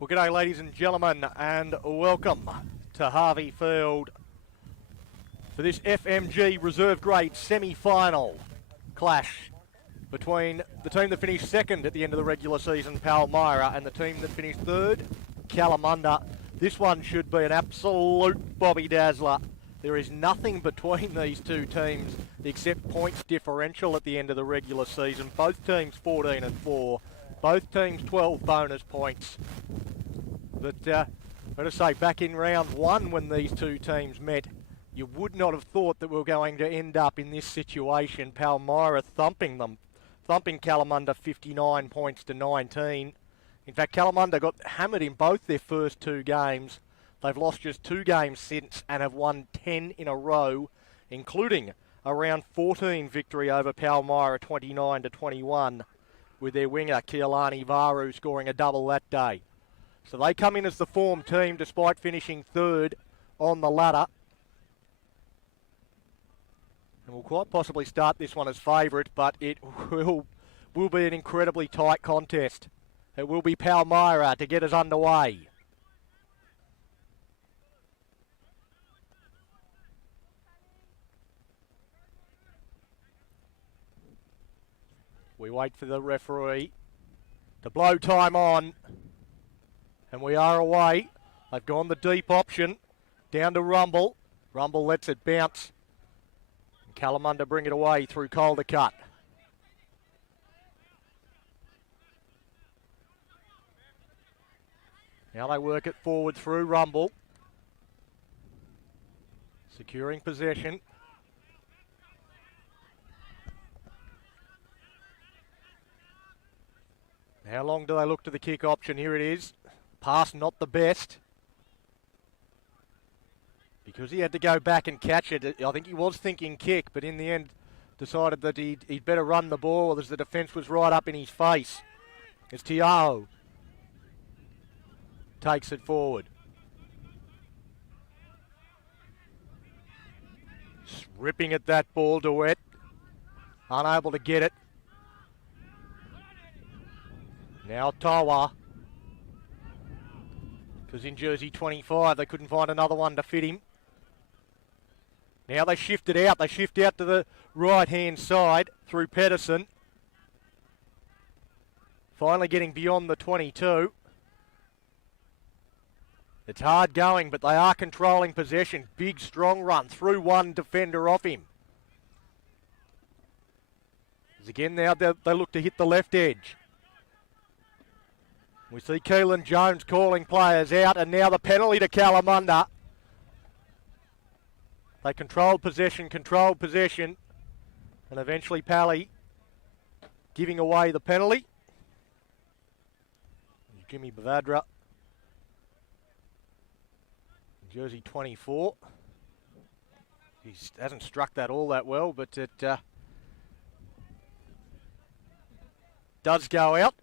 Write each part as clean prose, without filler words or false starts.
Well, g'day ladies and gentlemen, and welcome to Harvey Field for this FMG reserve grade semi-final clash between the team that finished second at the end of the regular season, Palmyra, and the team that finished third, Kalamunda. This one should be an absolute Bobby Dazzler. There is nothing between these two teams except points differential at the end of the regular season. Both teams 14 and 4. Both teams 12 bonus points. But I've got to say, back in round one when these two teams met, you would not have thought that we were going to end up in this situation. Palmyra thumping Kalamunda 59 points to 19. In fact, Kalamunda got hammered in both their first two games. They've lost just 2 games since and have won 10 in a row, including a round 14 victory over Palmyra 29 to 21, with their winger Kealani Varu scoring a double that day. So they come in as the form team despite finishing third on the ladder. And will quite possibly start this one as favourite, but it will be an incredibly tight contest. It will be Palmyra to get us underway. We wait for the referee to blow time on. And we are away. They've gone the deep option. Down to Rumble. Rumble lets it bounce. And Kalamunda bring it away through Caldercut. Now they work it forward through Rumble. Securing possession. How long do they look to the kick option? Here it is. Pass not the best. Because he had to go back and catch it. I think he was thinking kick, but in the end decided that he'd better run the ball as the defence was right up in his face. As Tiaho takes it forward. Ripping at that ball, DeWitt. Unable to get it. Now Tawa. Because in jersey 25 they couldn't find another one to fit him. Now they shift it out. They shift out to the right-hand side through Pedersen. Finally getting beyond the 22. It's hard going, but they are controlling possession. Big, strong run through one defender off him. As again now they look to hit the left edge. We see Keelan Jones calling players out, and now the penalty to Kalamunda. They controlled possession, and eventually Pally giving away the penalty. Jimmy Bavadra, jersey 24. He hasn't struck that all that well, but it does go out.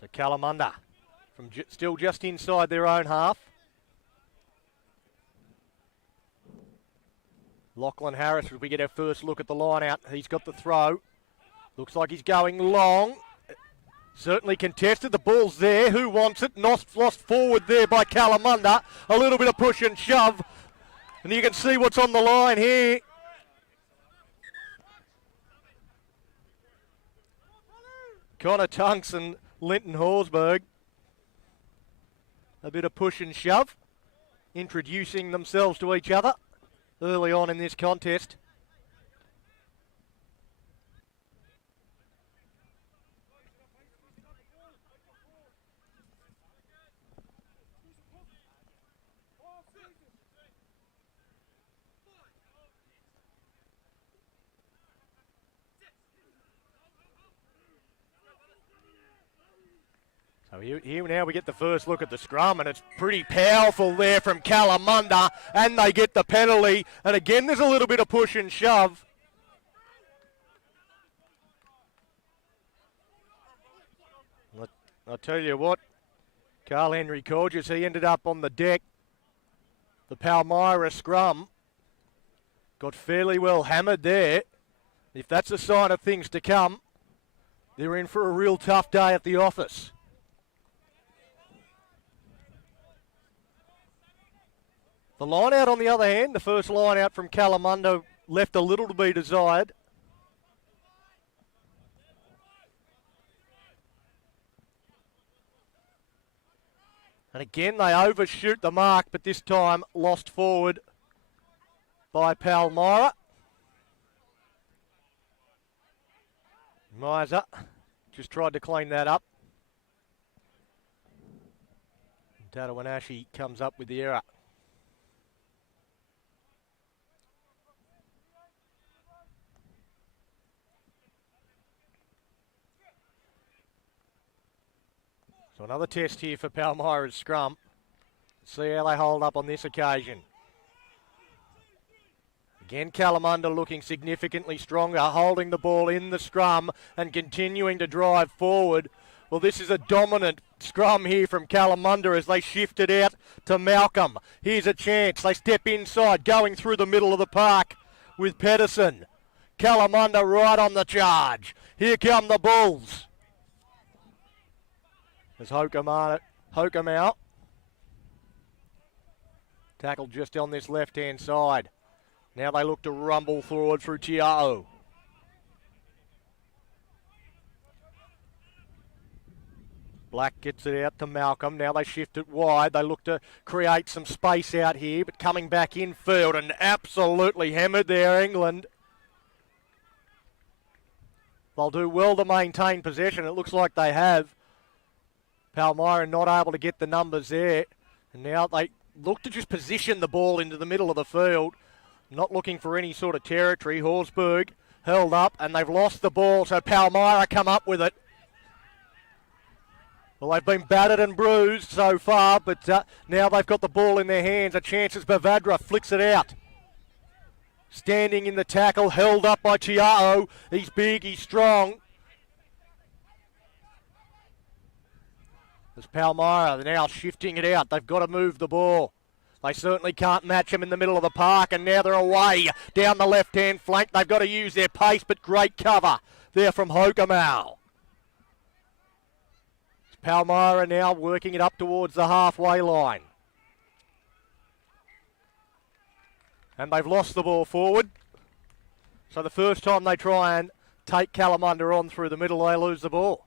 So Kalamunda from still just inside their own half. Lachlan Harris, as we get our first look at the line out, he's got the throw. Looks like he's going long. Certainly contested. The ball's there. Who wants it? Lost forward there by Kalamunda. A little bit of push and shove. And you can see what's on the line here. Connor Tunks and Linton Horsberg. A bit of push and shove. Introducing themselves to each other early on in this contest. So here now we get the first look at the scrum, and it's pretty powerful there from Kalamunda, and they get the penalty. And again, there's a little bit of push and shove. I'll tell you what, Carl Henry Corges, he ended up on the deck. The Palmyra scrum got fairly well hammered there. If that's a sign of things to come, they're in for a real tough day at the office. The line out, on the other hand, the first line out from Kalamunda left a little to be desired. And again, they overshoot the mark, but this time lost forward by Palmyra. Miser just tried to clean that up. Dadawanashi comes up with the error. So another test here for Palmyra's scrum. See how they hold up on this occasion. Again, Kalamunda looking significantly stronger, holding the ball in the scrum and continuing to drive forward. Well, this is a dominant scrum here from Kalamunda as they shift it out to Malcolm. Here's a chance. They step inside, going through the middle of the park with Pedersen. Kalamunda right on the charge. Here come the Bulls. As Hokum out. Tackled just on this left-hand side. Now they look to rumble forward through Tiao. Black gets it out to Malcolm. Now they shift it wide. They look to create some space out here, but coming back in field and absolutely hammered there, England. They'll do well to maintain possession. It looks like they have. Palmyra not able to get the numbers there. And now they look to just position the ball into the middle of the field. Not looking for any sort of territory. Horsburgh held up and they've lost the ball, so Palmyra come up with it. Well, they've been battered and bruised so far, but now they've got the ball in their hands. A chance as Bavadra flicks it out. Standing in the tackle, held up by Tiao. He's big, he's strong. As Palmyra, they're now shifting it out. They've got to move the ball. They certainly can't match him in the middle of the park, and now they're away down the left-hand flank. They've got to use their pace, but great cover there from Hokumau. Palmyra now working it up towards the halfway line. And they've lost the ball forward. So the first time they try and take Kalamunda on through the middle, they lose the ball.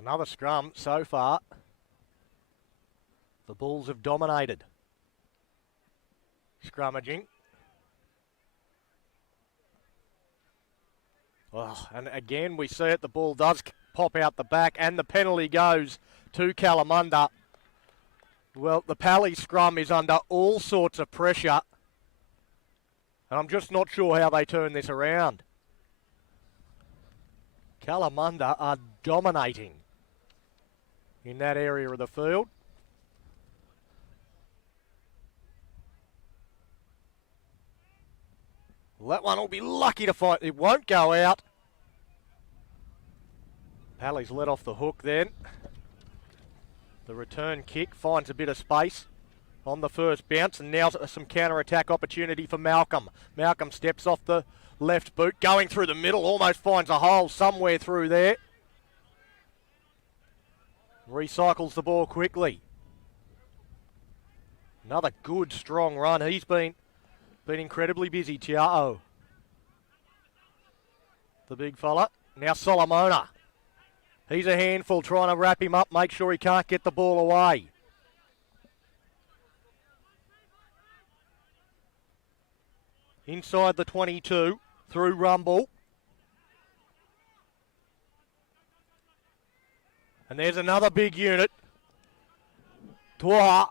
Another scrum so far. The Bulls have dominated. Scrummaging. Oh, and again we see it, the ball does pop out the back and the penalty goes to Kalamunda. Well, the Pally scrum is under all sorts of pressure. And I'm just not sure how they turn this around. Kalamunda are dominating in that area of the field. Well, that one will be lucky to fight. It won't go out. Pally's let off the hook then. The return kick finds a bit of space on the first bounce, and now some counter-attack opportunity for Malcolm. Malcolm steps off the left boot, going through the middle, almost finds a hole somewhere through there. Recycles the ball quickly. Another good, strong run. He's been incredibly busy, Tiao. The big fella. Now Solomona. He's a handful, trying to wrap him up, make sure he can't get the ball away. Inside the 22, through Rumble. And there's another big unit. Twa.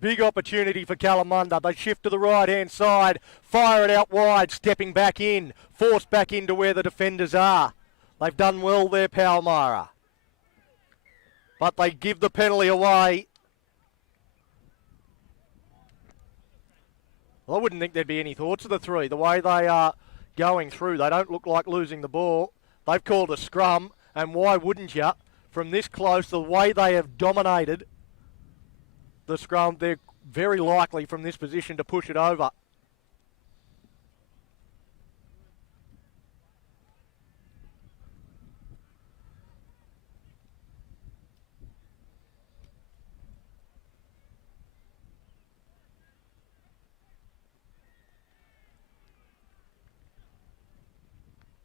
Big opportunity for Kalamunda. They shift to the right-hand side, fire it out wide, stepping back in, forced back into where the defenders are. They've done well there, Palmyra. But they give the penalty away. Well, I wouldn't think there'd be any thoughts of the three. The way they are going through, they don't look like losing the ball. They've called a scrum, and why wouldn't you? From this close, the way they have dominated the scrum, they're very likely from this position to push it over.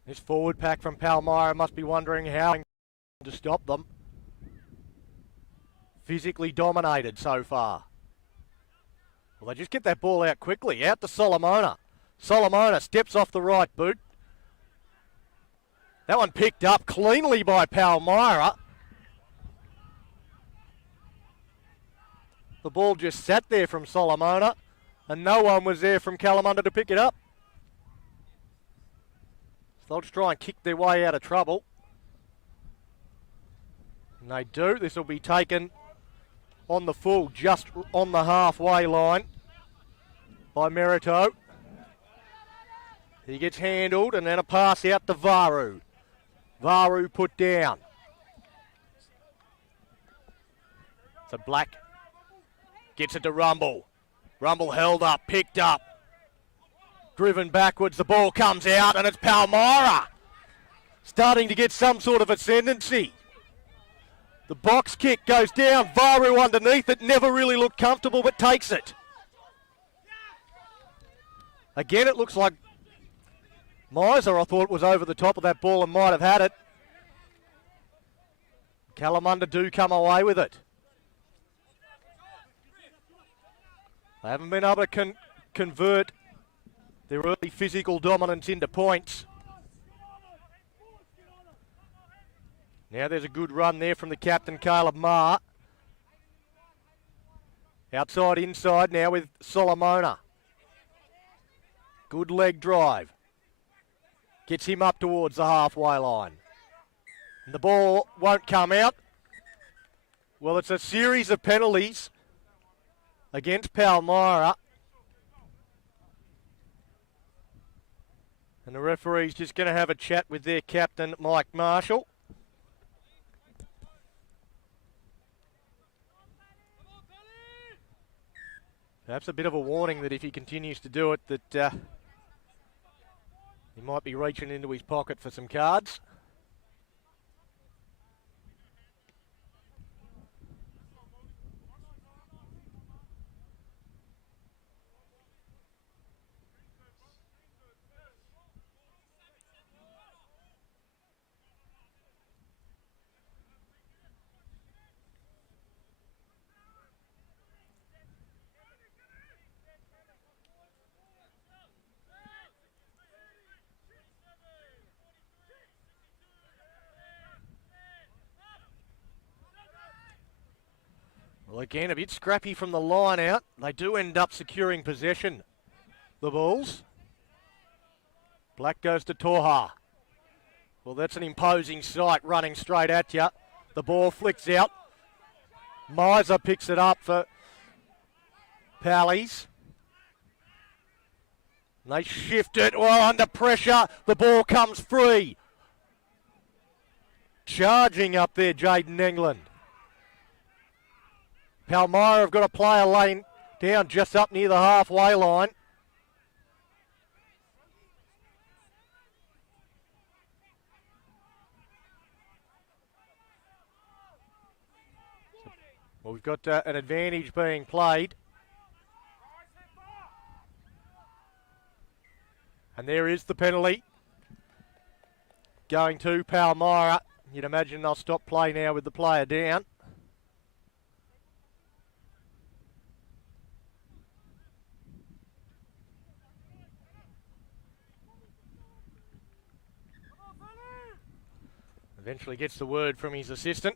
This forward pack from Palmyra must be wondering how to stop them. Physically dominated so far. Well, they just get that ball out quickly. Out to Solomona. Solomona steps off the right boot. That one picked up cleanly by Palmyra. The ball just sat there from Solomona, and no one was there from Kalamunda to pick it up. So they'll just try and kick their way out of trouble. And they do. This will be taken on the full, just on the halfway line by Merito. He gets handled, and then a pass out to Varu. Varu put down. So Black gets it to Rumble. Rumble held up, picked up. Driven backwards, the ball comes out, and it's Palmyra starting to get some sort of ascendancy. The box kick goes down, Varu underneath it, never really looked comfortable, but takes it. Again, it looks like Miser, I thought, was over the top of that ball and might have had it. Kalamunda do come away with it. They haven't been able to convert their early physical dominance into points. Now there's a good run there from the captain, Caleb Marr. Outside, inside now with Solomona. Good leg drive. Gets him up towards the halfway line. And the ball won't come out. Well, it's a series of penalties against Palmyra. And the referee's just going to have a chat with their captain, Mike Marshall. Perhaps a bit of a warning that if he continues to do it, that he might be reaching into his pocket for some cards. Well, again, a bit scrappy from the line out. They do end up securing possession, the Bulls. Black goes to Toha. Well, that's an imposing sight running straight at you. The ball flicks out. Miser picks it up for Pallies. And they shift it. Well, under pressure, the ball comes free. Charging up there, Jaden England. Palmyra have got a player laying down just up near the halfway line. Well, we've got an advantage being played. And there is the penalty going to Palmyra. You'd imagine they'll stop play now with the player down. Eventually gets the word from his assistant.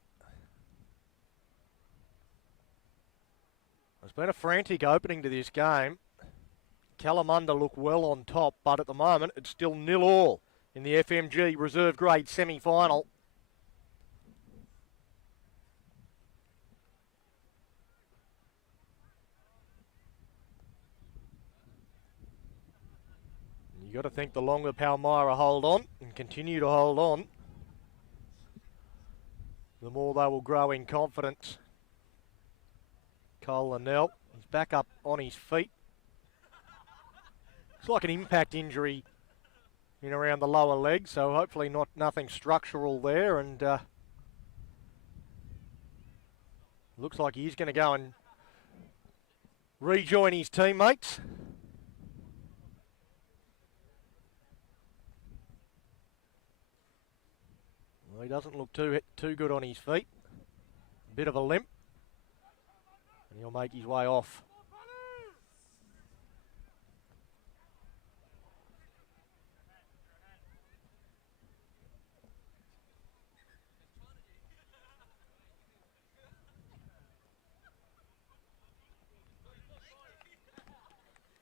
As been a frantic opening to this game. Kalamunda look well on top, but at the moment it's still 0-0 in the FMG reserve grade semi-final. You've got to think the longer Palmyra hold on and continue to hold on, the more they will grow in confidence. Cole Linnell is back up on his feet. It's like an impact injury in around the lower leg, so hopefully nothing structural there, and looks like he's going to go and rejoin his teammates. Well, he doesn't look too good on his feet. A bit of a limp, and he'll make his way off.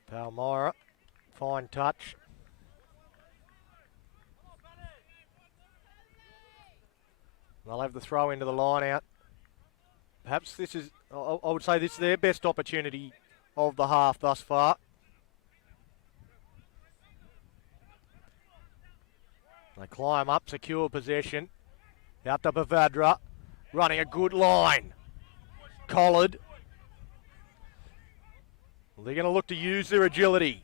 Palmyra, fine touch. They'll have the throw into the line out. Perhaps this is, I would say this is their best opportunity of the half thus far. They climb up, secure possession. Out to Bavadra, running a good line. Collard. They're going to look to use their agility.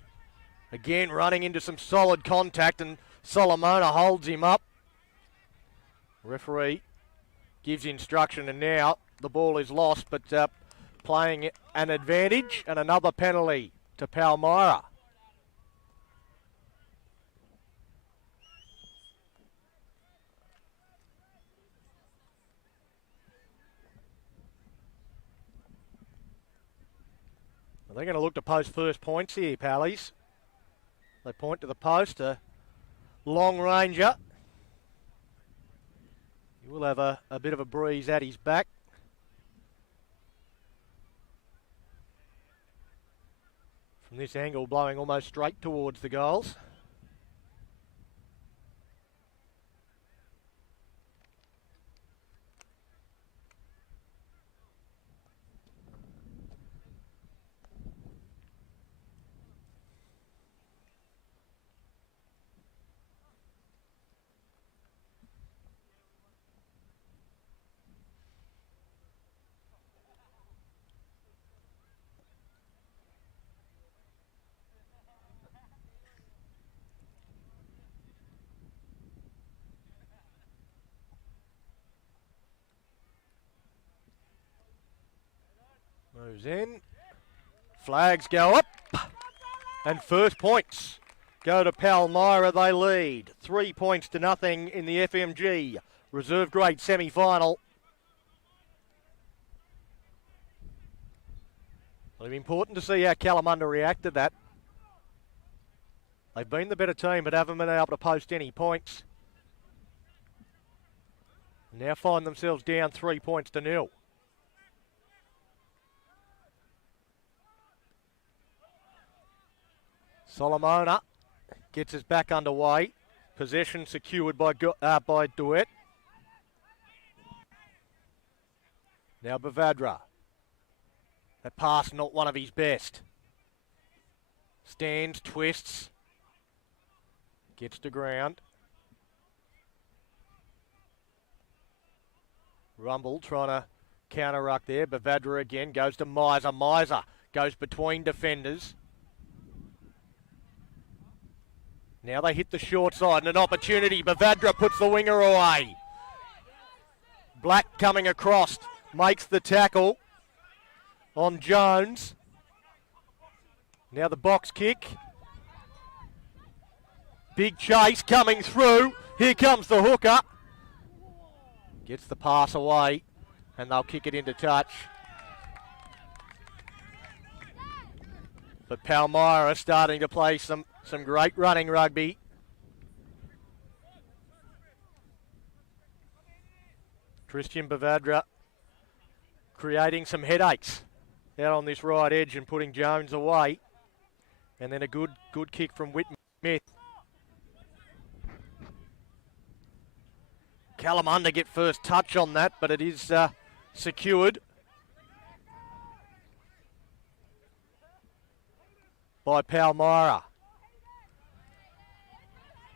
Again, running into some solid contact, and Solomona holds him up. Referee gives instruction, and now the ball is lost, but playing an advantage, and another penalty to Palmyra. They're going to look to post first points here, Pallies. They point to the post, a long ranger. He will have a bit of a breeze at his back. From this angle, blowing almost straight towards the goals. Moves in. Flags go up. And first points go to Palmyra. They lead 3 points to nothing in the FMG reserve grade semi-final. It'll be important to see how Kalamunda react to that. They've been the better team, but haven't been able to post any points. Now find themselves down 3 points to 0. Solomona gets us back underway. Possession secured by Duet. Now Bavadra. That pass not one of his best. Stands, twists. Gets to ground. Rumble trying to counter-ruck there. Bavadra again goes to Miser. Miser goes between defenders. Now they hit the short side and an opportunity. Bavadra puts the winger away. Black coming across, makes the tackle on Jones. Now the box kick. Big chase coming through. Here comes the hooker. Gets the pass away and they'll kick it into touch. But Palmyra starting to play some great running rugby. Christian Bavadra creating some headaches out on this right edge and putting Jones away. And then a good kick from Whitmore. Kalamunda get first touch on that, but it is secured by Palmyra.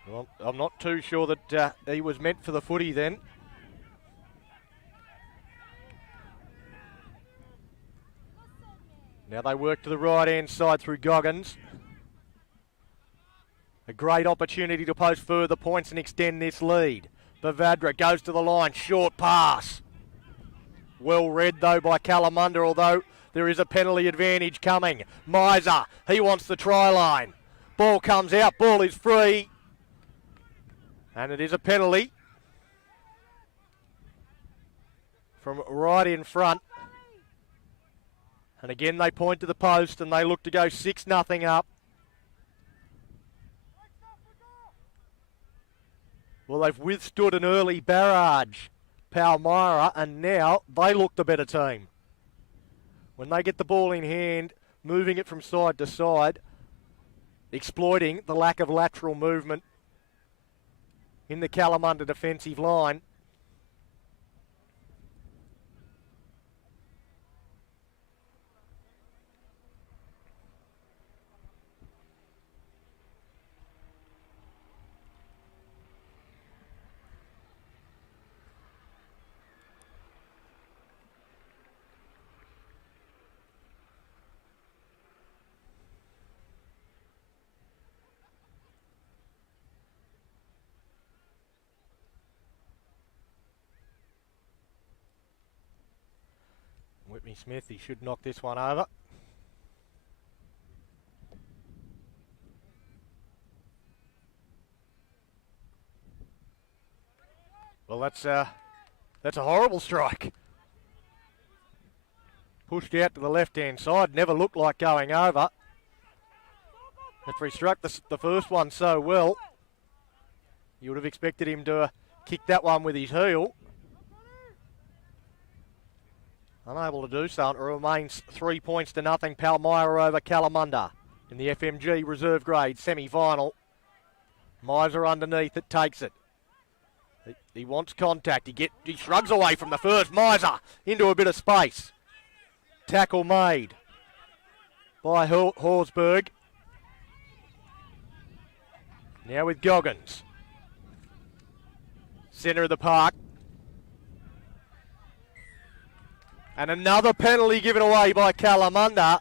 Well, I'm not too sure that he was meant for the footy then. Now they work to the right-hand side through Goggins. A great opportunity to post further points and extend this lead. Bavadra goes to the line, short pass. Well read though by Kalamunda, although there is a penalty advantage coming. Miser, he wants the try line. Ball comes out, ball is free. And it is a penalty from right in front. And again they point to the post and they look to go 6-0 up. Well, they've withstood an early barrage, Palmyra, and now they look the better team. When they get the ball in hand, moving it from side to side, exploiting the lack of lateral movement in the Kalamunda defensive line. Whitney Smith, he should knock this one over. Well, that's a horrible strike. Pushed out to the left-hand side, never looked like going over. After he struck the first one so well, you would have expected him to kick that one with his heel. Unable to do so, and it remains 3 points to nothing. Palmyra over Kalamunda in the FMG reserve grade semi-final. Miser underneath it, takes it. He wants contact. He shrugs away from the first. Miser into a bit of space. Tackle made by Horsburgh. Now with Goggins. Centre of the park. And another penalty given away by Kalamunda.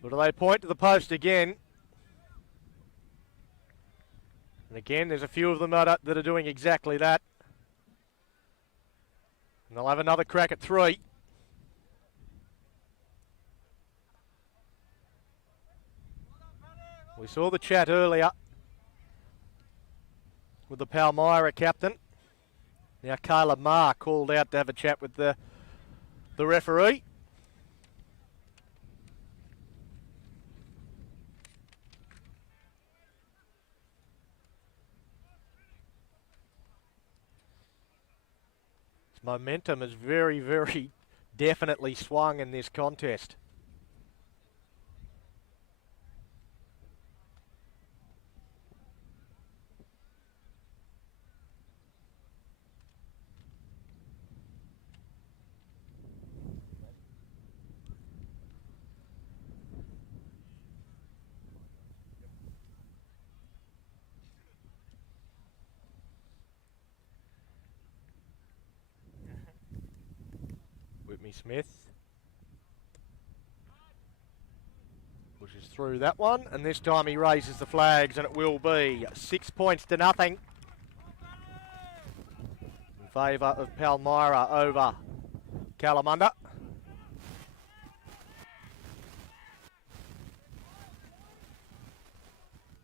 But do they point to the post again? And again, there's a few of them that are doing exactly that. And they'll have another crack at 3. We saw the chat earlier with the Palmyra captain. Now Kayla Marr called out to have a chat with the referee. Momentum has very, very definitely swung in this contest. Whitney Smith pushes through that one, and this time he raises the flags, and it will be 6 points to nothing in favour of Palmyra over Kalamunda.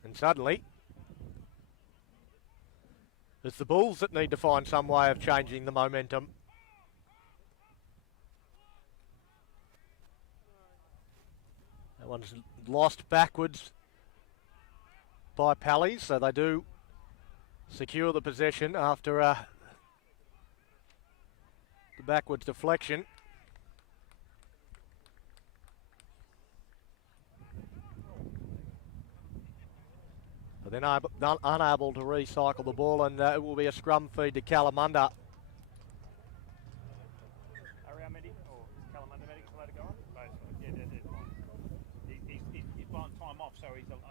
And suddenly it's the Bulls that need to find some way of changing the momentum. That one's lost backwards by Pally, so they do secure the possession after the backwards deflection. But they're unable to recycle the ball, and it will be a scrum feed to Kalamunda.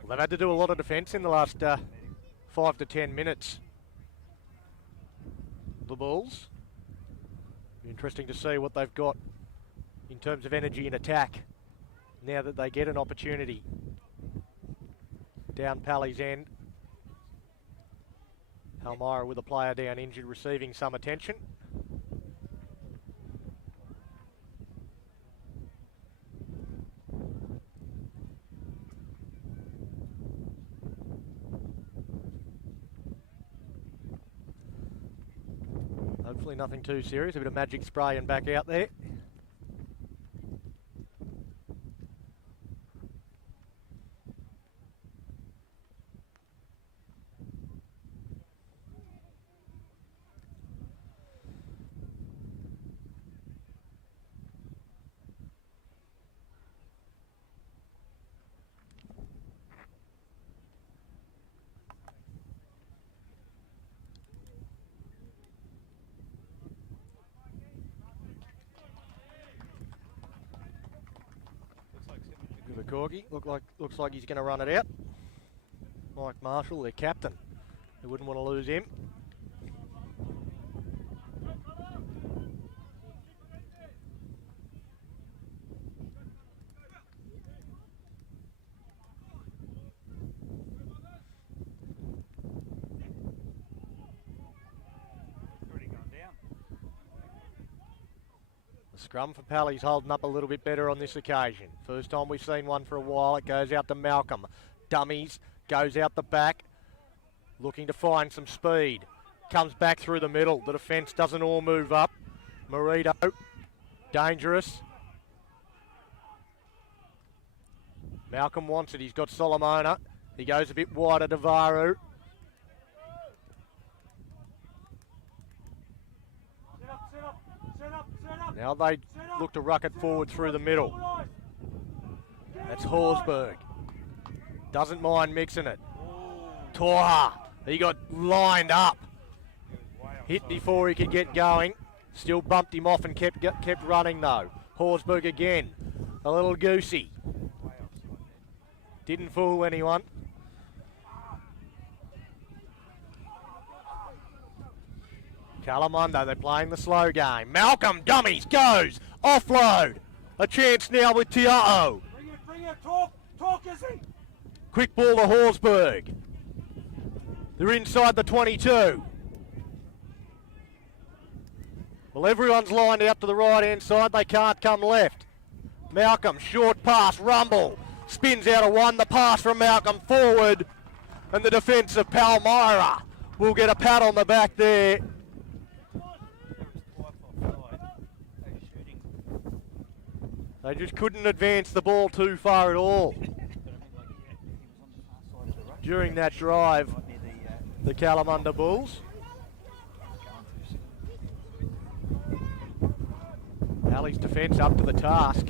Well, they've had to do a lot of defence in the last 5 to 10 minutes. The Bulls. Interesting to see what they've got in terms of energy and attack now that they get an opportunity. Down Pally's end. Palmyra with a player down injured, receiving some attention. Hopefully nothing too serious, a bit of magic spray and back out there. Corgi looks like he's going to run it out. Mike Marshall, their captain. They wouldn't want to lose him. Scrum for Pally's holding up a little bit better on this occasion. First time we've seen one for a while. It goes out to Malcolm. Dummies, goes out the back, looking to find some speed. Comes back through the middle. The defence doesn't all move up. Marito, dangerous. Malcolm wants it. He's got Solomona. He goes a bit wider to Varu. Now they look to ruck it forward through the middle. That's Horsburgh. Doesn't mind mixing it. Toha, he got lined up. Hit before he could get going. Still bumped him off and kept running though. Horsburgh again. A little goosey. Didn't fool anyone. Kalamunda, they're playing the slow game. Malcolm, dummies, goes. Offload. A chance now with Tia'o. Bring it, talk, Izzy. Quick ball to Horsburgh. They're inside the 22. Well, everyone's lined out to the right-hand side. They can't come left. Malcolm, short pass, rumble. Spins out of one. The pass from Malcolm forward. And the defence of Palmyra will get a pat on the back there. They just couldn't advance the ball too far at all. During that drive, the Kalamunda Bulls. Ali's defence up to the task.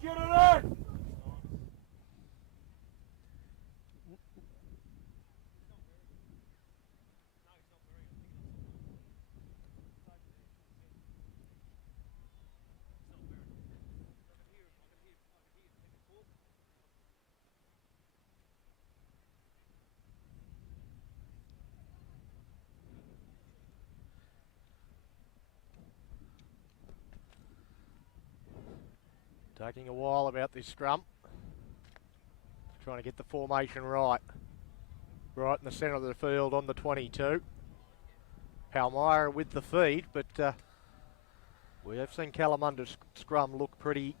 Get it in! Taking a while about this scrum. Trying to get the formation right. Right in the centre of the field on the 22. Palmyra with the feed, but we have seen Kalamunda's scrum look pretty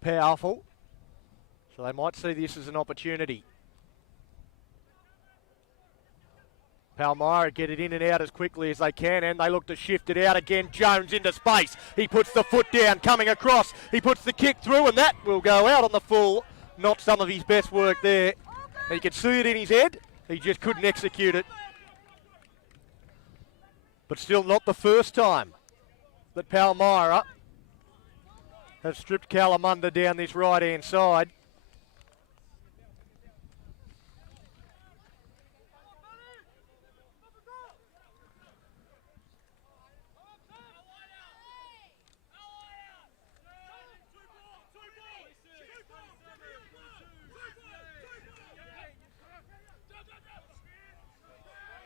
powerful. So they might see this as an opportunity. Palmyra get it in and out as quickly as they can, and they look to shift it out again. Jones into space. He puts the foot down, coming across. He puts the kick through, and that will go out on the full. Not some of his best work there. You can see it in his head. He just couldn't execute it. But still not the first time that Palmyra have stripped Kalamunda down this right-hand side.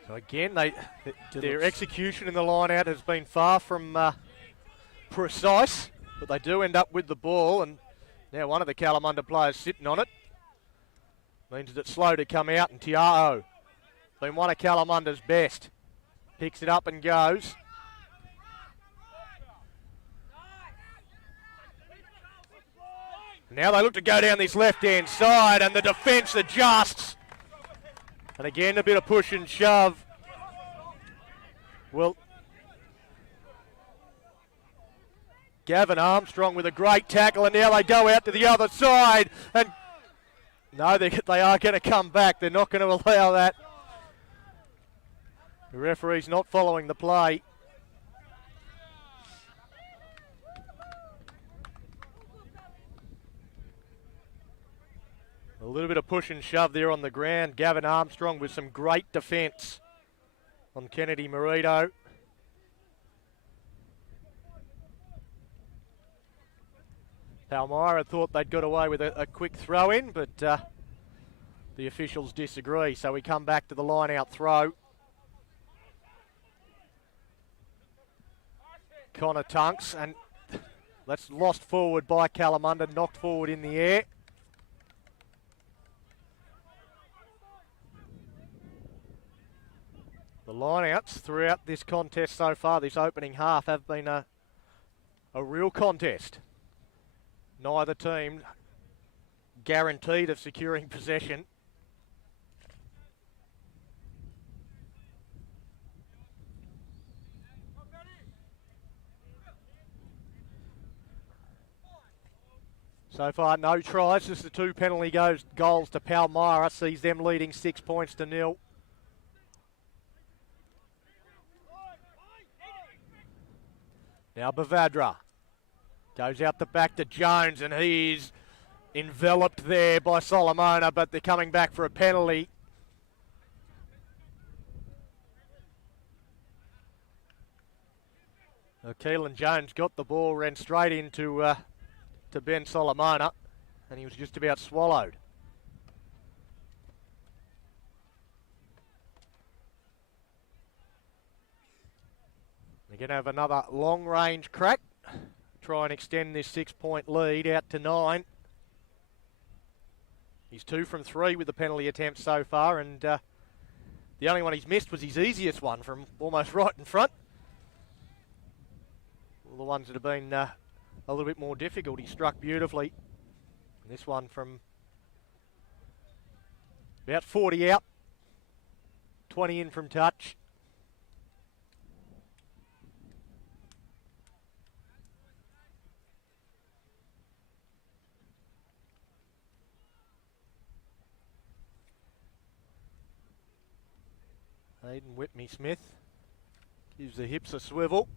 So again, their execution in the line-out has been far from precise, but they do end up with the ball, and now one of the Kalamunda players sitting on it. Means that it's slow to come out, and Tiaho, been one of Kalamunda's best, picks it up and goes. Now they look to go down this left-hand side, and the defence adjusts. And again, a bit of push and shove. Well, Gavin Armstrong with a great tackle, and now they go out to the other side. And no, they are going to come back. They're not going to allow that. The referee's not following the play. A little bit of push and shove there on the ground. Gavin Armstrong with some great defence on Kennedy Morito. Palmyra thought they'd got away with a quick throw in, but the officials disagree. So we come back to the line out throw. Connor Tunks, and that's lost forward by Kalamunda, knocked forward in the air. The line-outs throughout this contest so far, this opening half, have been a real contest. Neither team guaranteed of securing possession. So far, no tries, just the 2 penalty goals to Palmyra, sees them leading 6 points to 0. Now Bavadra goes out the back to Jones, and he's enveloped there by Solomona, but they're coming back for a penalty. Keelan Jones got the ball, ran straight into to Ben Solomona, and he was just about swallowed. They're going to have another long-range crack, try and extend this 6-point lead out to 9. He's 2 from 3 with the penalty attempts so far, and the only one he's missed was his easiest one from almost right in front. All the ones that have been a little bit more difficult, he struck beautifully. And this one from about 40 out, 20 in from touch. Hayden Whitney-Smith gives the hips a swivel.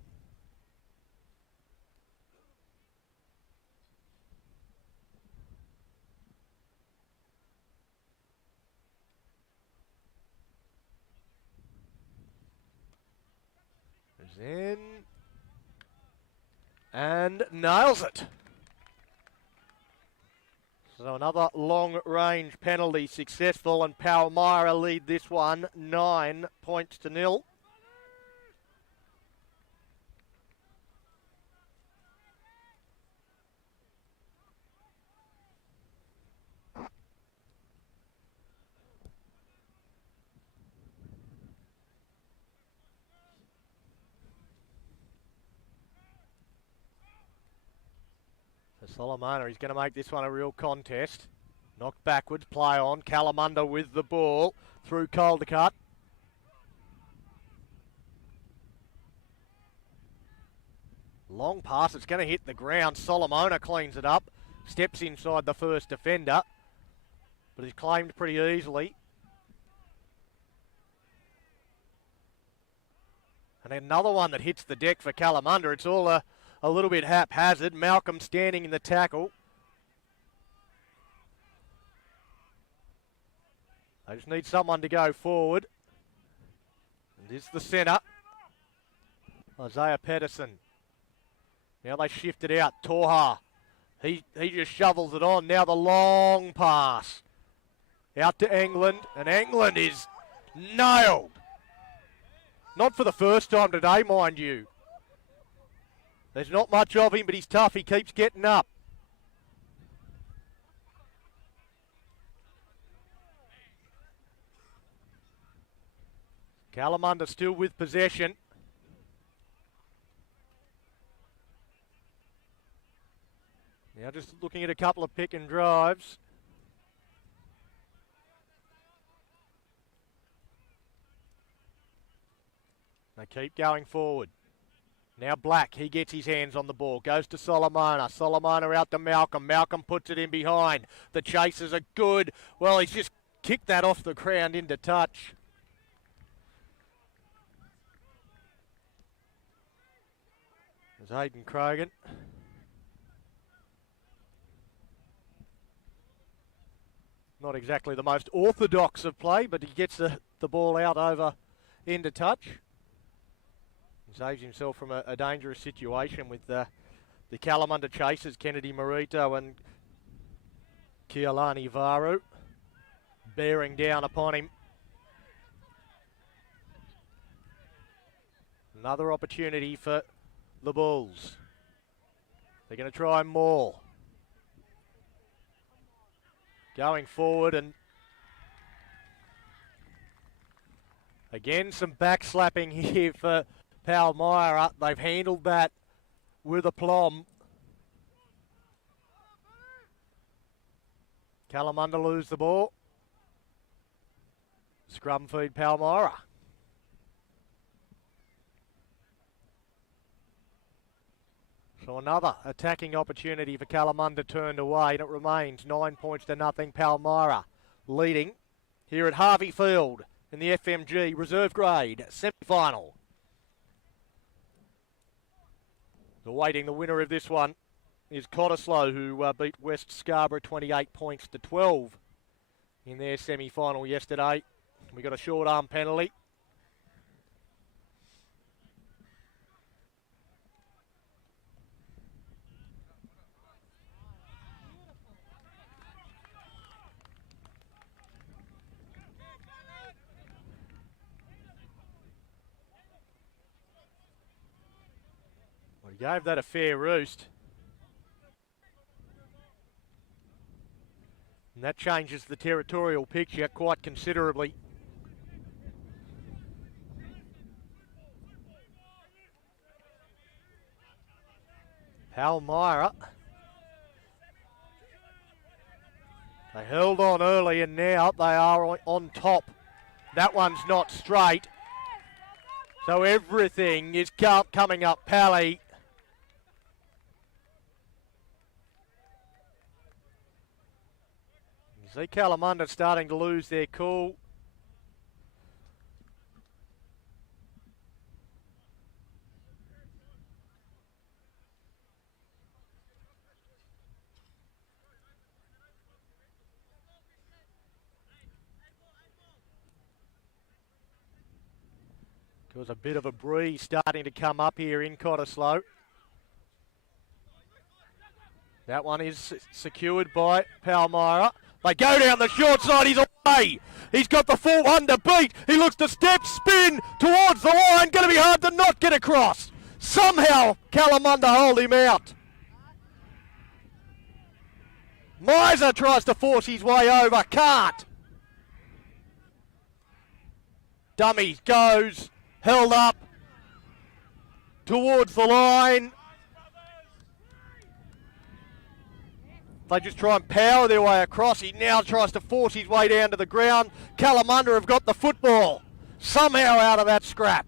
Goes in and nails it. So another long-range penalty successful, and Palmyra lead this one 9 points to 0. Solomona, he's going to make this one a real contest. Knocked backwards, play on. Kalamunda with the ball through Caldecott. Long pass, it's going to hit the ground. Solomona cleans it up, steps inside the first defender, but is claimed pretty easily. And another one that hits the deck for Kalamunda. It's all a little bit haphazard. Malcolm standing in the tackle. They just need someone to go forward. And this is the centre. Isaiah Pedersen. Now they shift it out. Toha. He just shovels it on. Now the long pass. Out to England. And England is nailed. Not for the first time today, mind you. There's not much of him, but he's tough. He keeps getting up. Kalamunda still with possession. Now just looking at a couple of pick and drives. They keep going forward. Now Black, he gets his hands on the ball. Goes to Solomona. Solomona out to Malcolm. Malcolm puts it in behind. The chasers are good. Well, he's just kicked that off the ground into touch. There's Aidan Krogan. Not exactly the most orthodox of play, but he gets the ball out over into touch. Saves himself from a dangerous situation with the Kalamunda chasers, Kennedy Marito and Kialani Varu, bearing down upon him. Another opportunity for the Bulls. They're going to try more. Going forward, and again some backslapping here for Palmyra. They've handled that with aplomb. Kalamunda lose the ball. Scrum feed Palmyra. So another attacking opportunity for Kalamunda turned away, and it remains 9 points to nothing. Palmyra leading here at Harvey Field in the FMG Reserve Grade semi-final. Awaiting the winner of this one is Cottesloe, who beat West Scarborough 28 points to 12 in their semi-final yesterday. We got a short arm penalty. He gave that a fair roost. And that changes the territorial picture quite considerably. Palmyra. They held on early and now they are on top. That one's not straight. So everything is coming up Pally. See Kalamunda starting to lose their cool. There was a bit of a breeze starting to come up here in Cottesloe. That one is secured by Palmyra. They go down the short side, he's away. He's got the full one to beat. He looks to step, spin towards the line. Going to be hard to not get across. Somehow, Kalamunda hold him out. Miser tries to force his way over, can't. Dummy goes, held up towards the line. They just try and power their way across. He now tries to force his way down to the ground. Kalamunda have got the football somehow out of that scrap.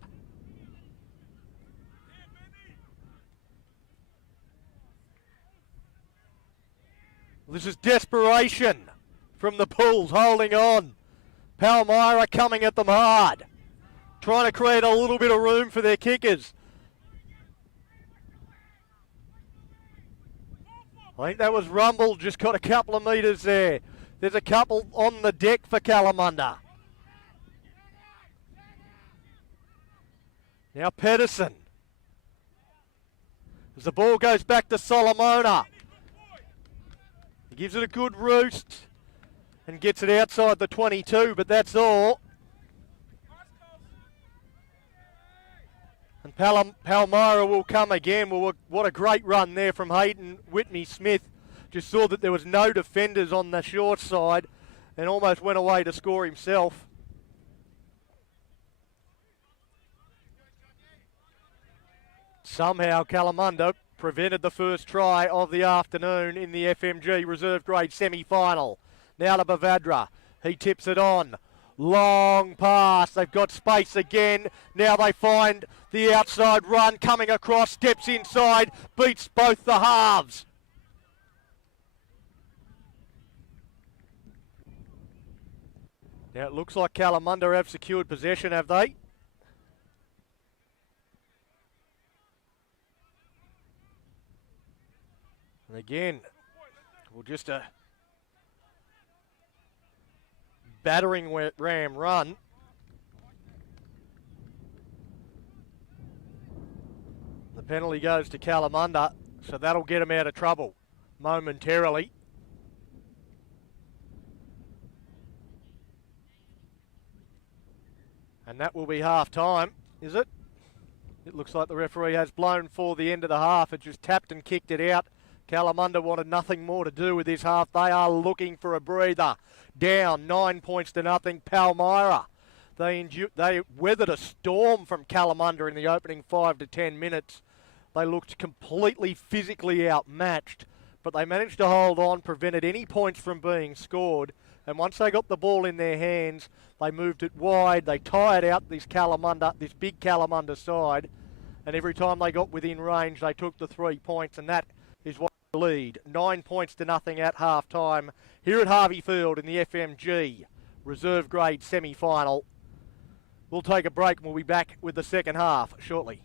This is desperation from the Bulls holding on. Palmyra coming at them hard, trying to create a little bit of room for their kickers. I think that was Rumble, just got a couple of metres there. There's a couple on the deck for Kalamunda. Now Pedersen. As the ball goes back to Solomona. He gives it a good roost and gets it outside the 22, but that's all. And Palmyra will come again. Well, what a great run there from Hayden Whitney-Smith. Just saw that there was no defenders on the short side and almost went away to score himself. Somehow Kalamunda prevented the first try of the afternoon in the FMG reserve grade semi-final. Now to Bavadra. He tips it on. Long pass. They've got space again. Now they find the outside run coming across. Steps inside. Beats both the halves. Now it looks like Kalamunda have secured possession, have they? And again, just a battering ram run. The penalty goes to Kalamunda, so that'll get him out of trouble momentarily. And that will be half time, is it? It looks like the referee has blown for the end of the half. It just tapped and kicked it out. Kalamunda wanted nothing more to do with this half. They are looking for a breather. Down 9 points to nothing. Palmyra. They weathered a storm from Kalamunda in the opening 5 to 10 minutes. They looked completely physically outmatched, but they managed to hold on, prevented any points from being scored. And once they got the ball in their hands, they moved it wide. They tired out this big Kalamunda side. And every time they got within range, they took the 3 points. And that is what the lead. 9 points to nothing at half time here at Harvey Field in the FMG reserve grade semi-final. We'll take a break and we'll be back with the second half shortly.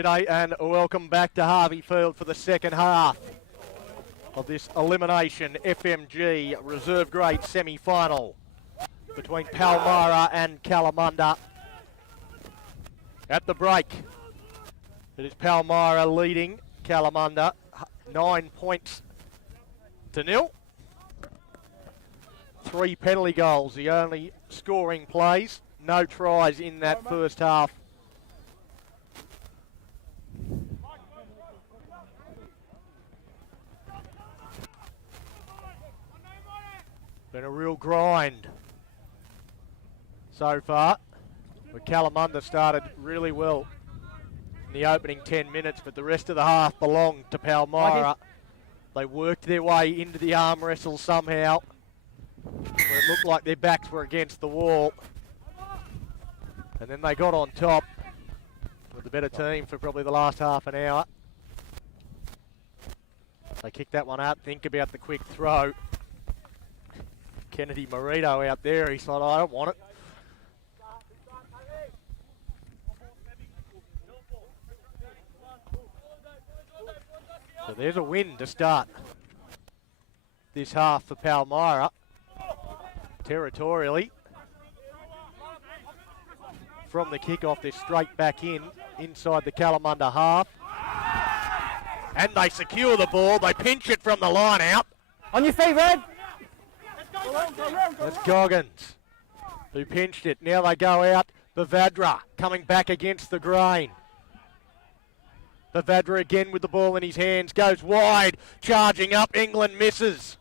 G'day and welcome back to Harvey Field for the second half of this elimination FMG reserve grade semi-final between Palmyra and Kalamunda. At the break, it is Palmyra leading Kalamunda 9 points to 0. 3 penalty goals, the only scoring plays. No tries in that first half. Been a real grind so far. But Kalamunda started really well in the opening 10 minutes, but the rest of the half belonged to Palmyra. They worked their way into the arm wrestle somehow, where it looked like their backs were against the wall. And then they got on top with the better team for probably the last half an hour. They kicked that one out. Think about the quick throw. Kennedy Morito out there. He's like, I don't want it. So there's a win to start this half for Palmyra. Territorially. From the kickoff, they're straight back inside the Kalamunda half. And they secure the ball. They pinch it from the line out. On your feet, Red. That's Goggins who pinched it. Now they go out. Bavadra coming back against the grain. Bavadra again with the ball in his hands. Goes wide. Charging up. England misses.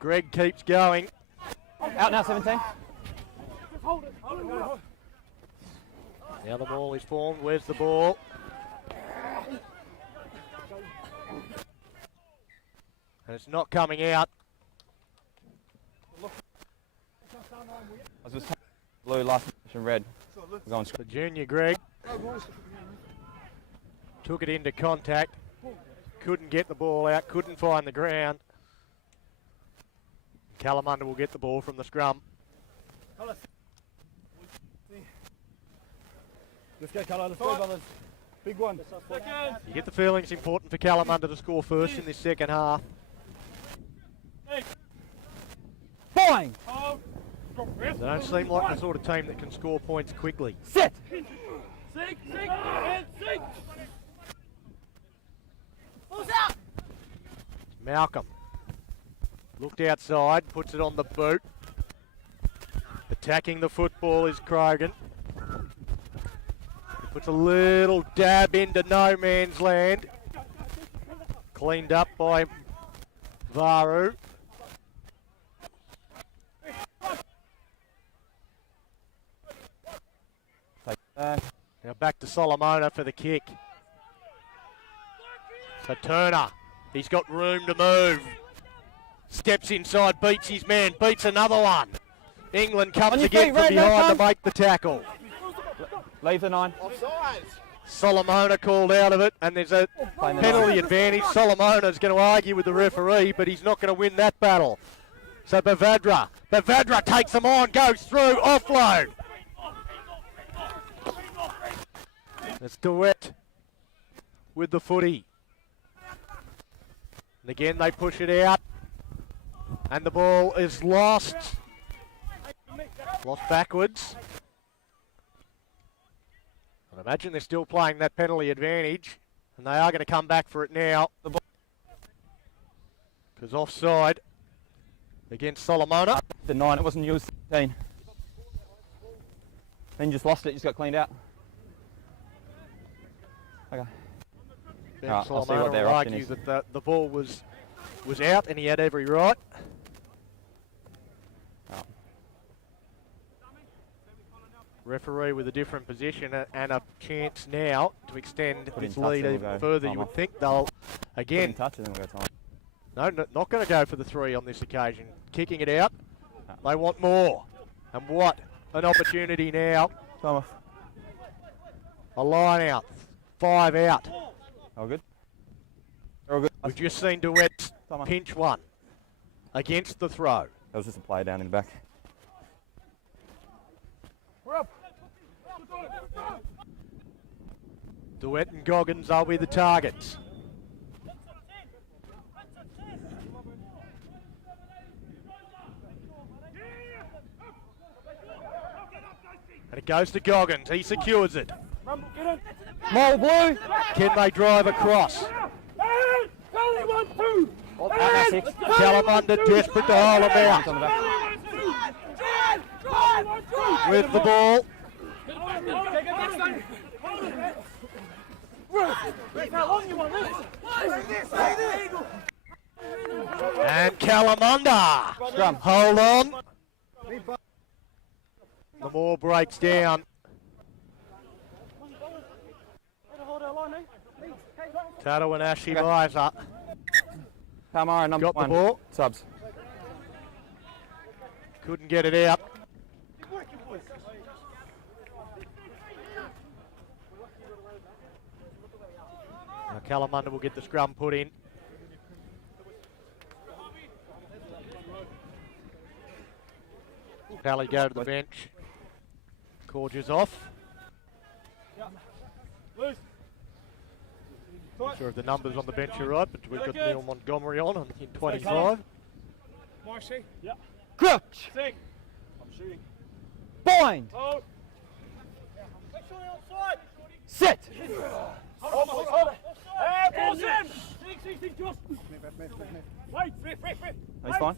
Greg keeps going. Out now, 17. Now the ball is formed. Where's the ball? And it's not coming out. I was just blue, last position, red. We're going The junior Greg took it into contact. Couldn't get the ball out. Couldn't find the ground. Kalamunda will get the ball from the scrum. Let's go, Colour. Let's go, brothers. Big one. You get the feeling it's important for Kalamunda to score first in this second half. Boing! They don't seem like the sort of team that can score points quickly. Sit! Sink, and sink. Malcolm looked outside, puts it on the boot. Attacking the football is Krogan. He puts a little dab into no man's land. Cleaned up by Varu. Now back to Solomona for the kick. So Turner, he's got room to move. Steps inside, beats his man, beats another one. England comes again from behind to make the tackle. Leave the 9. Solomona called out of it, and there's a penalty advantage. Solomona's going to argue with the referee, but he's not going to win that battle. So Bavadra takes them on, goes through, offload. It's DeWitt with the footy. And again they push it out. And the ball is lost. Lost backwards. I imagine they're still playing that penalty advantage. And they are going to come back for it now. Because offside against Solomona. The 9, it wasn't yours, 17. Then you just lost it, just got cleaned out. Okay. Ben Right, I'll see Solomona what their will option argue is. that the ball was out and he had every right. Oh. Referee with a different position and a chance now to extend Put in this touch lead and we'll even go further. time You would off. think they'll, Put again, in touch and then we'll go time. no, not going to go for the 3 on this occasion. Kicking it out. No. They want more. And what an opportunity now. Time off. A line out. 5 out. All good? All good. We've just seen DeWitt Time off. pinch one against the throw. That was just a play down in the back. We're up. Duet and Goggins, they'll be the targets. And it goes to Goggins, he secures it. Mole blue. Can they drive across? Kalamunda desperate to hold them out. With the ball. And Kalamunda. Scrum. Hold on. The ball breaks down. Tato and Ashley buys up. Palmyra number Got the 1. ball. Subs. Couldn't get it out. Now Kalamunda will get the scrum put in. Pally go to the bench. Corges off. Not sure if the numbers on the bench are right, but we've got Neil Montgomery on in 25. Marshy. Yeah. Crouch. Sing. I'm shooting. Bind. Hold. Sit. Hold on. Hey, balls in. Sing, just. Wait. He's fine.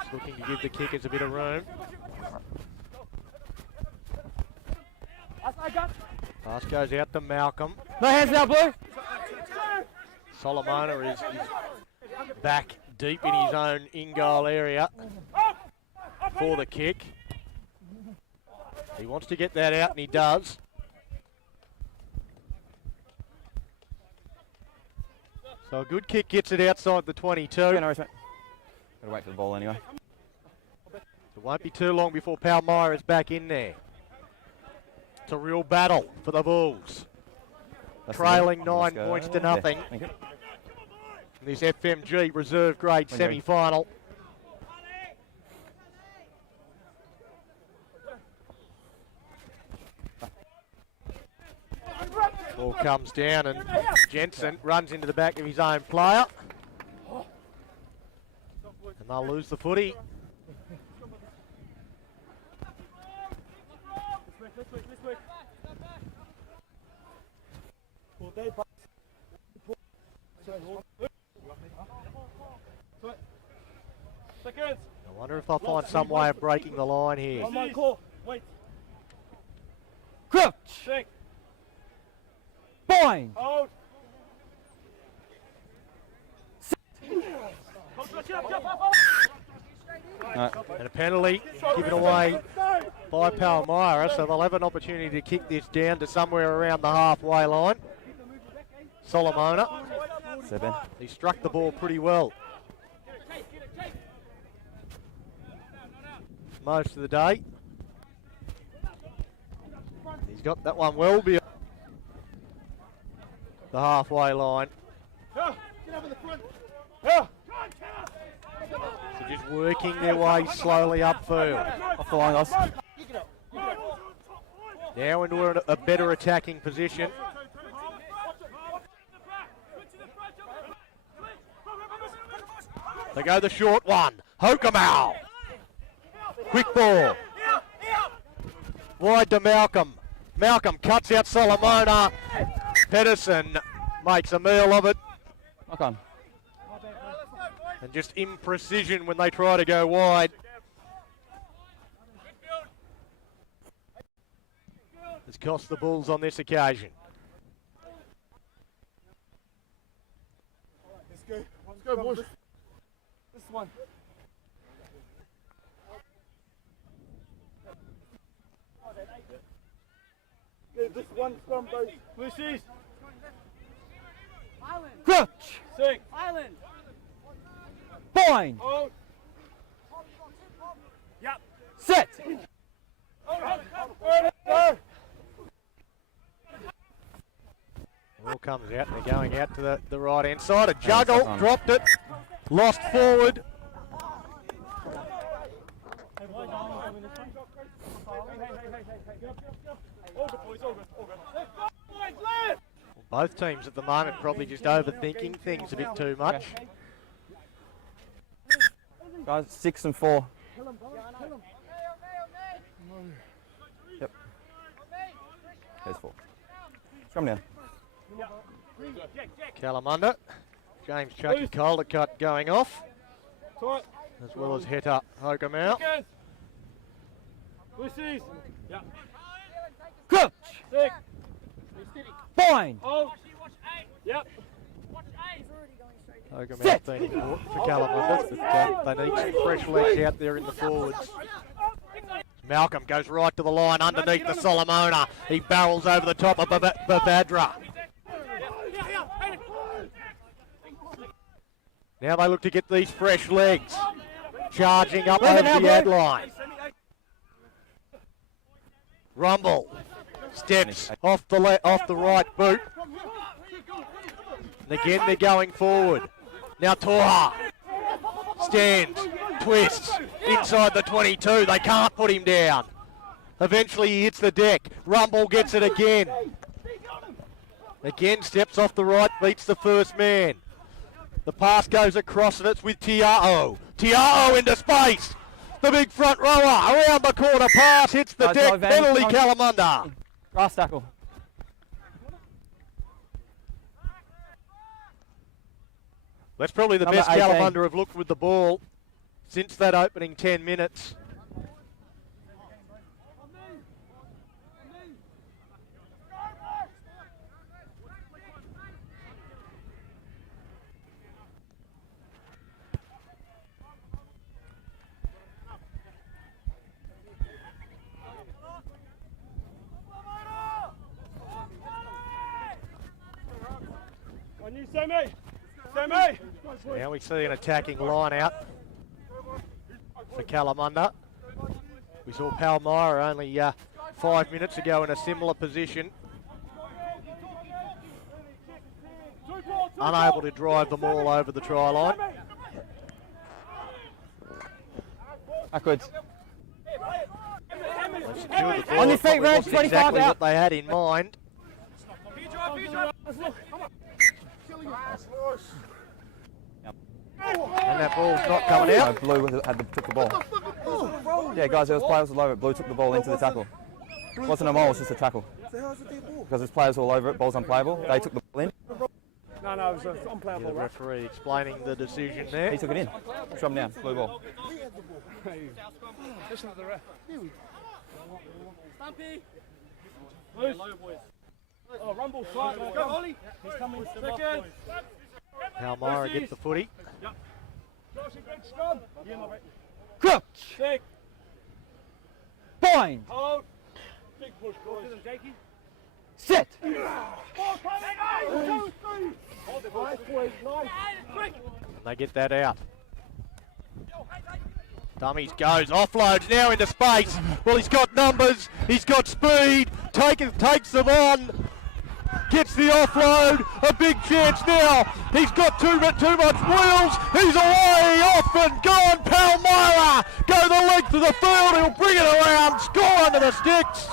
Just looking to give the kickers a bit of room. Pass goes out to Malcolm. No hands now, blue. Solomona is back deep in his own in-goal area for the kick. He wants to get that out, and he does. So a good kick gets it outside the 22. Yeah, no worries, mate. Gotta wait for the ball anyway. It won't be too long before Palmyra is back in there. It's a real battle for the Bulls. That's Trailing it. 9 Let's go. points to nothing. Yeah, thank you. In this FMG reserve grade Thank you. semi-final. Ball comes down and Jensen runs into the back of his own player. And they'll lose the footy. Seconds. I wonder if they'll find some way of breaking the line here. On my call. Wait. Crouch. Sing. Bind. Hold. No. And a penalty given away by Palmyra, so they'll have an opportunity to kick this down to somewhere around the halfway line. Solomona, 7. he struck the ball pretty well most of the day. He's got that one well beyond the halfway line. Get up in the front. Yeah. So just working their way slowly upfield. Off the line, guys. Now into a better attacking position. They go the short one. Hokamau. Quick ball. Wide to Malcolm. Malcolm cuts out Solomona. Pedersen makes a meal of it. Knock on. And just imprecision when they try to go wide. It's cost the Bulls on this occasion. Let's go, boys. This one. Yeah, this one scrum, boys. Lucy's. Crouch. Sing. Bind. Hold. Yep. Sit. Go. Ball comes out and they're going out to the right hand side. A juggle, dropped it, lost forward. Both teams at the moment probably just overthinking things a bit too much. Guys, 6 and 4. Yep. There's 4. Come down. Kalamunda, James Chucky Caldercut going off, as well as Heta Hokamau. Coach! Bind! Yep. Hokamau's been important for Kalamunda, but they need some fresh legs out there in the forwards. Malcolm goes right to the line underneath the Solomona. He barrels over the top of Bavadra. Now they look to get these fresh legs. Charging up over the ad line. Rumble steps off the right boot. And again they're going forward. Now Toha stands, twists inside the 22. They can't put him down. Eventually he hits the deck. Rumble gets it again. Again steps off the right, beats the first man. The pass goes across and it's with Tia'o. Tia'o into space. The big front rower around the corner pass hits the deck. Penalty Kalamunda. Grass tackle. That's probably the Number best 18. Kalamunda have looked with the ball since that opening 10 minutes. Now we see an attacking line out for Kalamunda. We saw Palmyra only 5 minutes ago in a similar position. Unable to drive them all over the try line. Backwards. They secured the ball. On your feet, It Reg, wasn't 25 exactly out. what they had in mind. And that ball's not coming out. Blue took the ball. Yeah, guys, there was players all over it. Blue took the ball into the tackle. It wasn't a maul, it was just a tackle. Because there's players all over it, ball's unplayable. They took the ball in. No, it was unplayable. The referee explaining the decision there. He took it in. Shove him down, blue ball. Listen to the ref. Stumpy. Oh, Rumble, right. Go, Ollie. He's coming. Second. Palmyra gets the footy. Crouch! Sick. Bind! Hold. Big push, boys. Sit! And they get that out. Dummies goes, offloads now into space. Well, he's got numbers, he's got speed, takes them on, gets the offload, a big chance now. He's got too much wheels, he's away, off and gone. Palmyra go the length of the field, he'll bring it around, score under the sticks.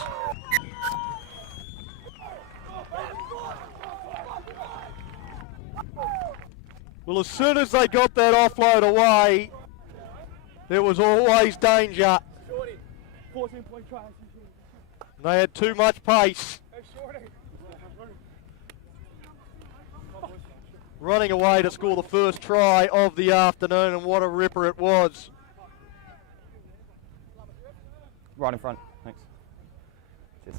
Well, as soon as they got that offload away, there was always danger. 14-point try. They had too much pace. Running away to score the first try of the afternoon, and what a ripper it was. Right in front, thanks. Cheers.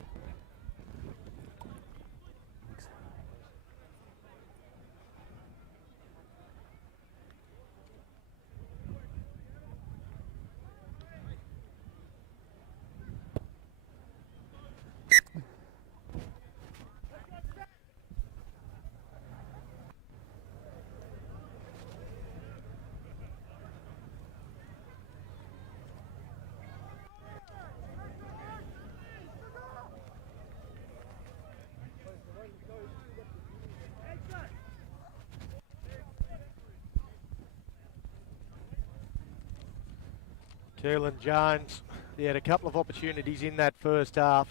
Keelan Jones, he had a couple of opportunities in that first half.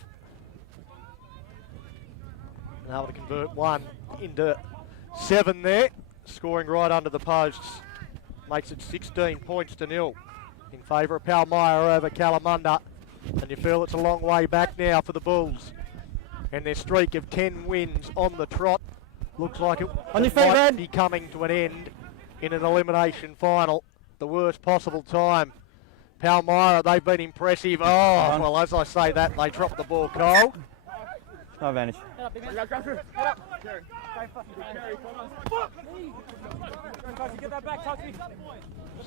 And able to convert 1 into 7 there, scoring right under the posts. Makes it 16 points to 0 in favour of Palmyra over Kalamunda. And you feel it's a long way back now for the Bulls. And their streak of 10 wins on the trot looks like it might be coming to an end in an elimination final. The worst possible time. Palmyra, they've been impressive. Oh, well, as I say that, they dropped the ball cold. No advantage.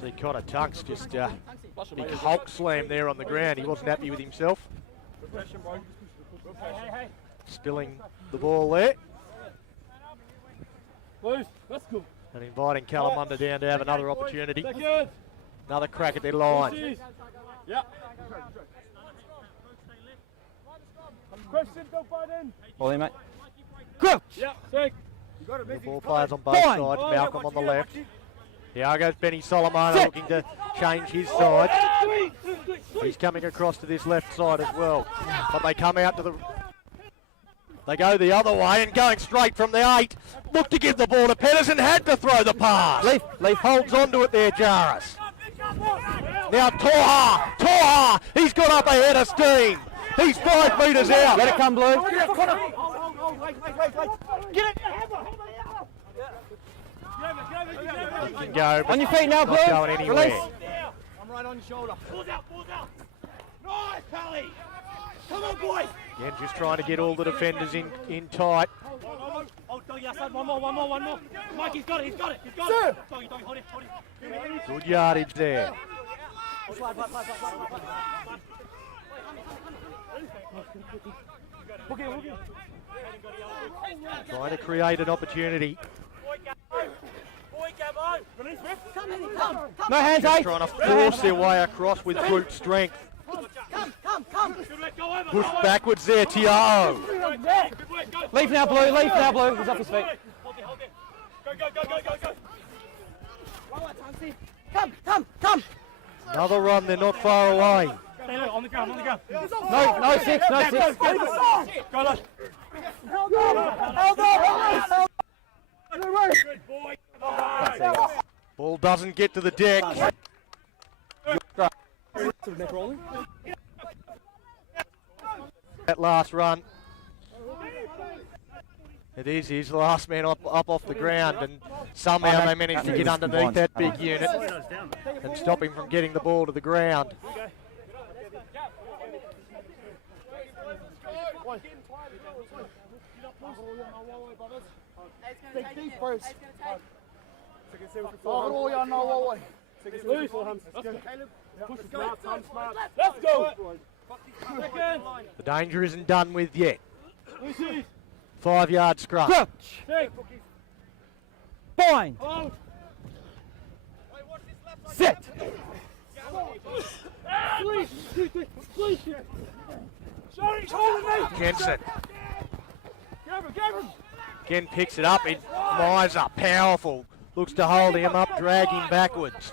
See Connor Tunks just big Hulk slam there on the ground. He wasn't happy with himself. Spilling the ball there. And inviting Kalamunda down to have another opportunity. Another crack at their line. Ball in, mate. Crouch! The ball players on both sides. Malcolm on the left. Here goes Benny Solomon looking to change his side. He's coming across to this left side as well. But they come out to the... They go the other way and going straight from the 8. Look to give the ball to Pedersen. Had to throw the pass. Leaf holds onto it there, Jarvis. Now Toha! He's got up ahead of steam. He's 5 metres out. Let it come, Blue. Get it! He can go. On your feet now, Blue. Not going anywhere. Release. I'm right on your shoulder. Balls out! Nice, Pally! Come on, boys! Again, just trying to get all the defenders in tight. Oh, doggy outside. One more. Mike, he's got it. Doggy, hold it. Good yardage there. Trying to create an opportunity. No hands, Just eh? trying to force their way across with brute strength. Push backwards there, Tiao. Leaf now, Blue. He's off his feet. Come! Another run, they're not far away. On the ground. No six. Go, lad. Ball doesn't get to the deck. That last run. It is his last man up off the ground, and somehow they managed to get underneath that big unit and stop him from getting the ball to the ground. Let's go! The danger isn't done with yet. 5 yard scrum. Crouch. Bind. Sit. Jensen. Again picks it up. Miser, powerful. Looks to hold him up, drag him backwards.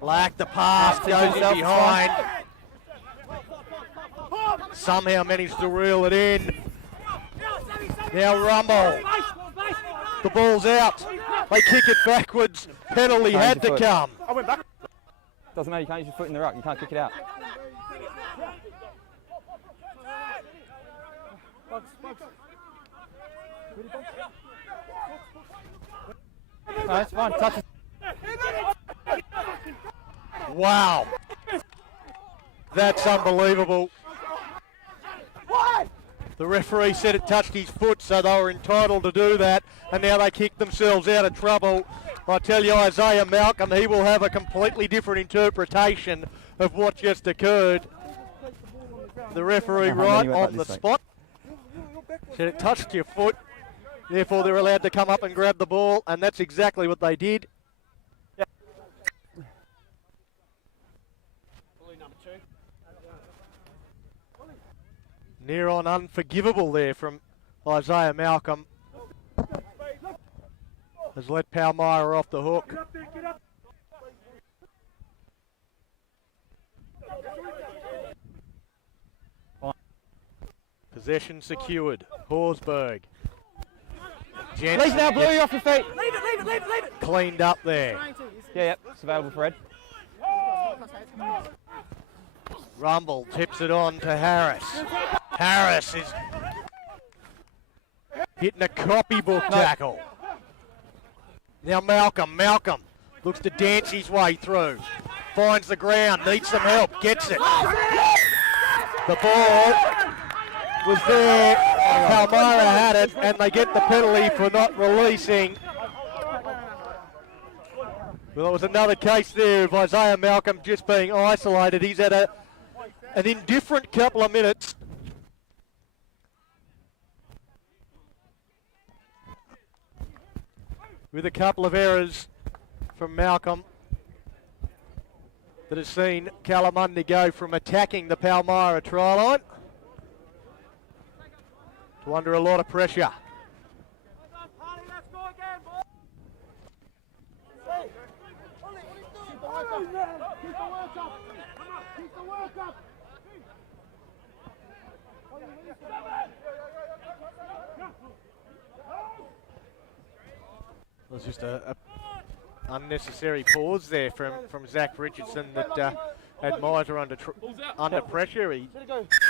Black, the pass, goes in behind. Somehow managed to reel it in. Now Rumble. The ball's out. They kick it backwards. Penalty had to come. Doesn't matter, you can't use your foot in the ruck, you can't kick it out. No, it's fine, touch it. Wow. That's unbelievable. The referee said it touched his foot, so they were entitled to do that, and now they kick themselves out of trouble. I tell you, Isaiah Malcolm, he will have a completely different interpretation of what just occurred. The referee right on the spot said it touched your foot, therefore they're allowed to come up and grab the ball, and that's exactly what they did. Near on unforgivable there from Isaiah Malcolm. Has let Palmyra off the hook. Possession secured. Horsburgh. Please now, Blue, you're off your feet. Leave it. Cleaned up there. Yep, it's available for Ed. Rumble tips it on to Harris. Harris is hitting a copybook tackle. Now Malcolm looks to dance his way through. Finds the ground, needs some help, gets it. The ball was there. Palmyra had it, and they get the penalty for not releasing. Well, it was another case there of Isaiah Malcolm just being isolated. He's had an indifferent couple of minutes. With a couple of errors from Malcolm that has seen Kalamunda go from attacking the Palmyra try line to under a lot of pressure. There's just a unnecessary pause there from Zach Richardson that had Miser under pressure.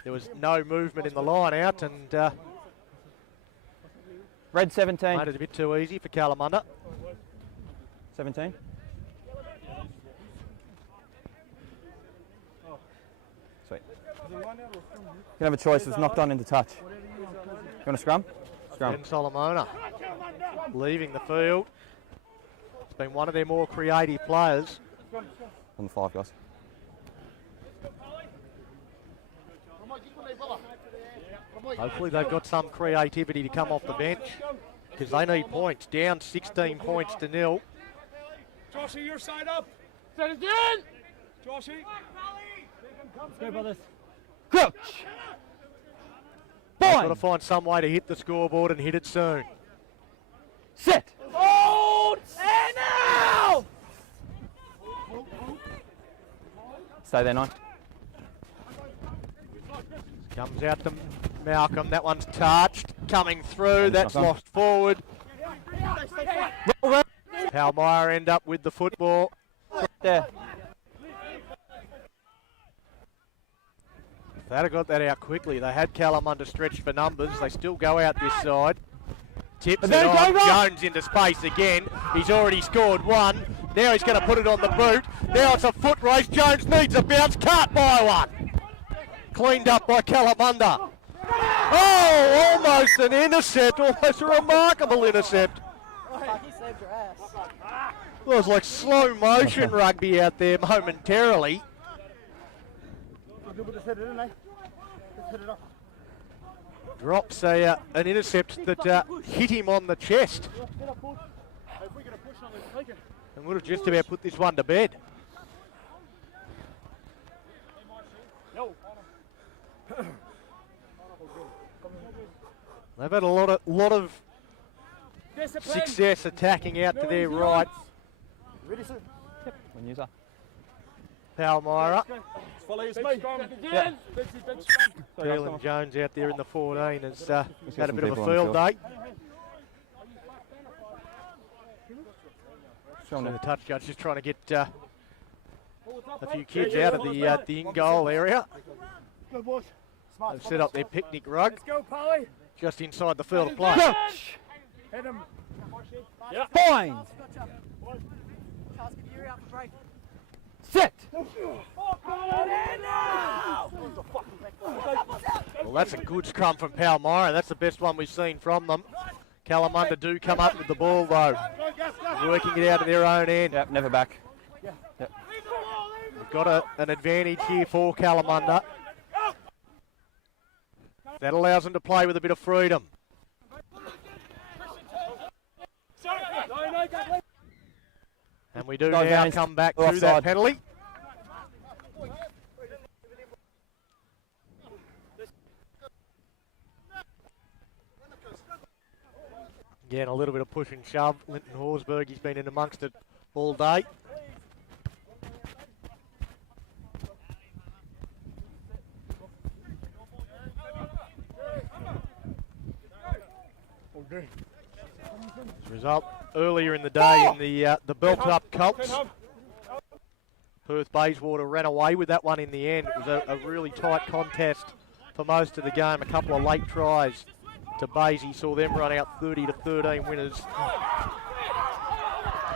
There was no movement in the line out, and Red 17. made it a bit too easy for Kalamunda. 17. Sweet. You can have a choice. It's knocked on into touch. You want to scrum? Scrum. Ben Solomona leaving the field. It's been one of their more creative players. On the 5, guys. Hopefully they've got some creativity to come off the bench because they need points. Down 16 points to 0. Joshy, your side up. Set it in. Joshy. Let's go, brothers. Crouch! They've got Bind! to find some way to hit the scoreboard and hit it soon. Set! Hold! And now! Stay there, 9. Comes out to Malcolm. That one's touched. Coming through. That's knock on. lost forward. Palmyra end up with the football. There. If they'd have got that out quickly, they had Kalamunda stretched for numbers. They still go out this side. Tips it then on. go right. Jones into space again. He's already scored one. Now he's going to put it on the boot. Now it's a foot race. Jones needs a bounce. Can't buy one. Cleaned up by Kalamunda. Oh, almost an intercept. Almost a remarkable intercept. He saved your ass. Well, it was like slow motion rugby out there momentarily. Drops an intercept that hit him on the chest and would have just about put this one to bed. They've had a lot of success attacking out to their right. When you're Palmyra. Follow his mate. Yeah. Dylan Jones out there in the 14 has had a some bit of people a on the field field. day. Show So them. the touch judge just trying to get a few kids out of the in-goal area. Good boys. They've set up their picnic rug Let's go, Pally. just inside the field of play. Crouch! Hit him. Bind! Set! Well, that's a good scrum from Palmyra. That's the best one we've seen from them. Kalamunda do come up with the ball though, working it out of their own end. Yep, never back. We've got an advantage here for Kalamunda. That allows them to play with a bit of freedom. And we do Go now down. come back We're to that offside. penalty. Again, a little bit of push and shove. Linton Horsburgh, he's been in amongst it all day. Result earlier in the day in the Belt-Up Colts. Perth Bayswater ran away with that one in the end. It was a really tight contest for most of the game. A couple of late tries to Basie saw them run out 30-13 winners.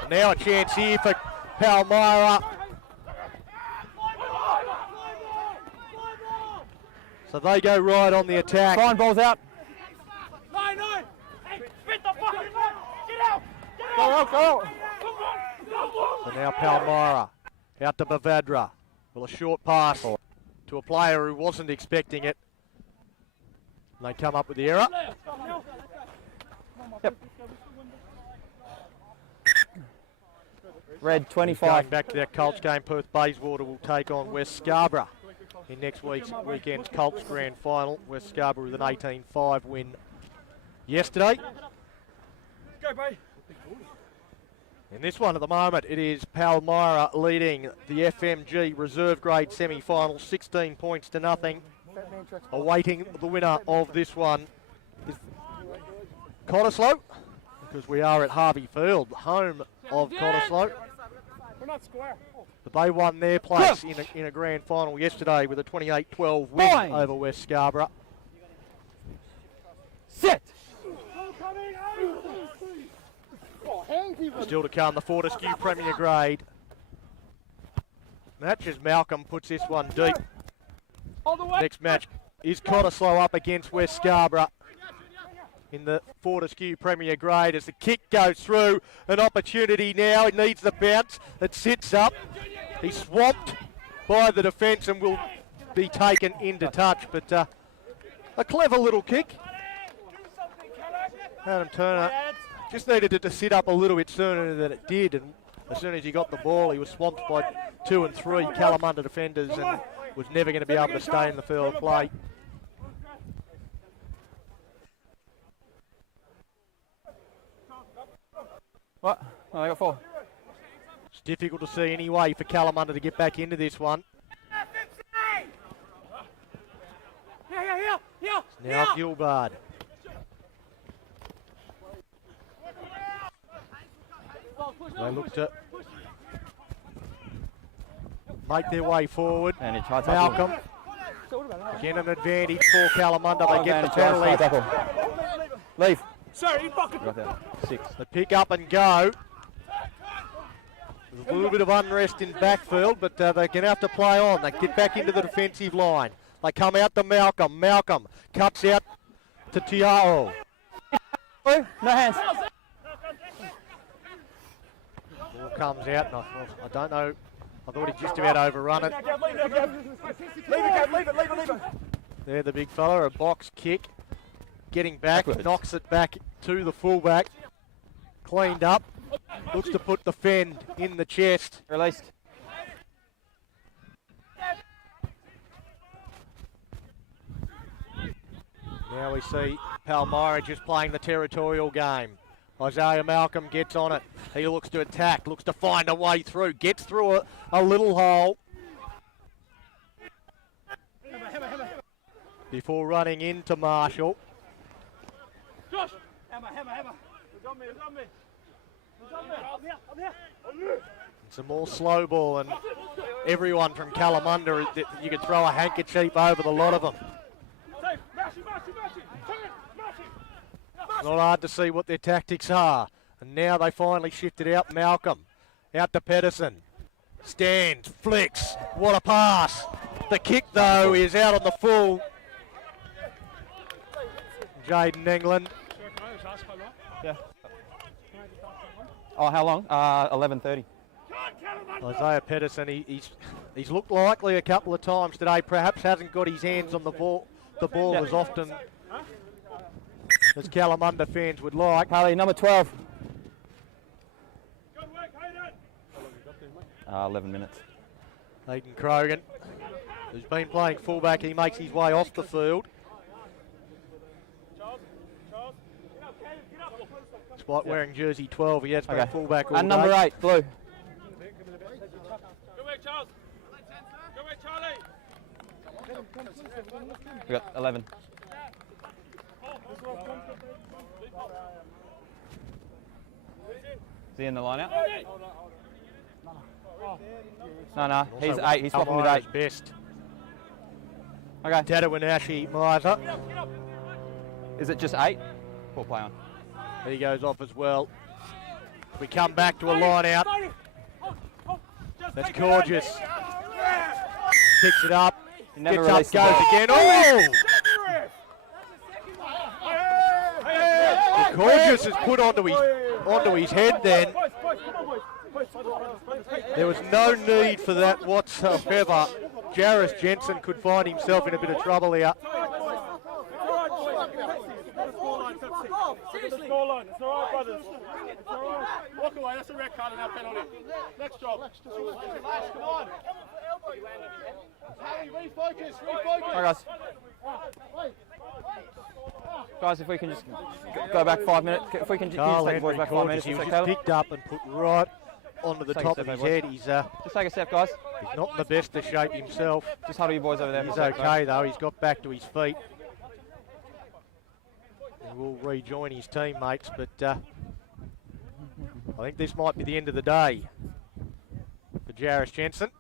And now a chance here for Palmyra. So they go right on the attack. Fine, ball's out. So now Palmyra out to Bavadra. Well, a short pass to a player who wasn't expecting it. And they come up with the error. Yep. Red 25. Going back to that Colts game, Perth Bayswater will take on West Scarborough in next weekend's Colts Grand Final. West Scarborough with an 18-5 win yesterday. Go, bro. In this one at the moment, it is Palmyra leading the FMG reserve grade semi-final, 16 points to nothing. Awaiting the winner of this one is Cottesloe, because we are at Harvey Field, home of Cottesloe. We're not square. But they won their place in a grand final yesterday with a 28-12 win over West Scarborough. Set. Still to come, the Fortescue Premier Grade. Matches Malcolm puts this one deep. Next match is Cottesloe up against West Scarborough in the Fortescue Premier Grade as the kick goes through. An opportunity now, it needs the bounce. It sits up. He's swamped by the defence and will be taken into touch, but a clever little kick. Adam Turner just needed it to sit up a little bit sooner than it did, and as soon as he got the ball, he was swamped by 2 and 3 Kalamunda defenders and was never going to be able to stay in the field of play. What? Oh, I got 4. It's difficult to see any way for Kalamunda to get back into this one. Now Gilbard. They look to make their way forward. And he tried Malcolm. Again an advantage for Kalamunda. They get the penalty. Leave. Sorry, you fucking. Got that. 6. They pick up and go. There's a little bit of unrest in backfield, but they're going to have to play on. They get back into the defensive line. They come out to Malcolm. Malcolm cuts out to Tiao. No hands. Ball comes out, and I don't know. I thought he just about overrun it. Leave it. There, the big fella, a box kick. Getting back, knocks it back to the fullback. Cleaned up. Looks to put the fend in the chest. Released. Now we see Palmyra just playing the territorial game. Isaiah Malcolm gets on it. He looks to attack, looks to find a way through, gets through a little hole before running into Marshall. Josh! Hammer. It's on me. It's a more slow ball, and everyone from Kalamunda, you could throw a handkerchief over the lot of them. Not hard to see what their tactics are. And now they finally shifted out Malcolm. Out to Pedersen. Stands, flicks. What a pass. The kick, though, is out on the full. Jaden England. Yeah. Oh, how long? 11:30. Isaiah Pedersen, he's looked likely a couple of times today. Perhaps hasn't got his hands on the ball as often as Kalamunda fans would like. Harley, number 12. 11 minutes. Hayden Krogan, who's been playing fullback, he makes his way off the field. Despite wearing jersey 12, he has been fullback all And number day. 8, blue. Go back, Charles. Go back, Charlie. We got 11. Is he in the line out? No, he's 8. He's swapping with 8. Best. Okay. Tadawanashi Miser. Is it just 8? We'll play on. He goes off as well. We come back to a line out. That's gorgeous. Picks it up. Never Gets up, released the goes ball. again. Oh! Well, gorgeous is put onto his head then. There was no need for that whatsoever. Jarvis Jensen could find himself in a bit of trouble here. Seriously. It's all right, brothers. It's all right. Walk away. That's a red card and our penalty. Next job. Come on. Harry, refocus. Alright, guys. Guys, if we can just go back 5 minutes. If we can just Carl take the boys Henry back 5 minutes. he Is was that just Caleb? picked up and put right onto the Take a top step of his back, head. boys. He's Just take a step, guys. not in the best of shape himself. Just huddle you boys over there. He's for a sec, okay though. He's got back to his feet. He will rejoin his teammates, but I think this might be the end of the day for Jarvis Jensen.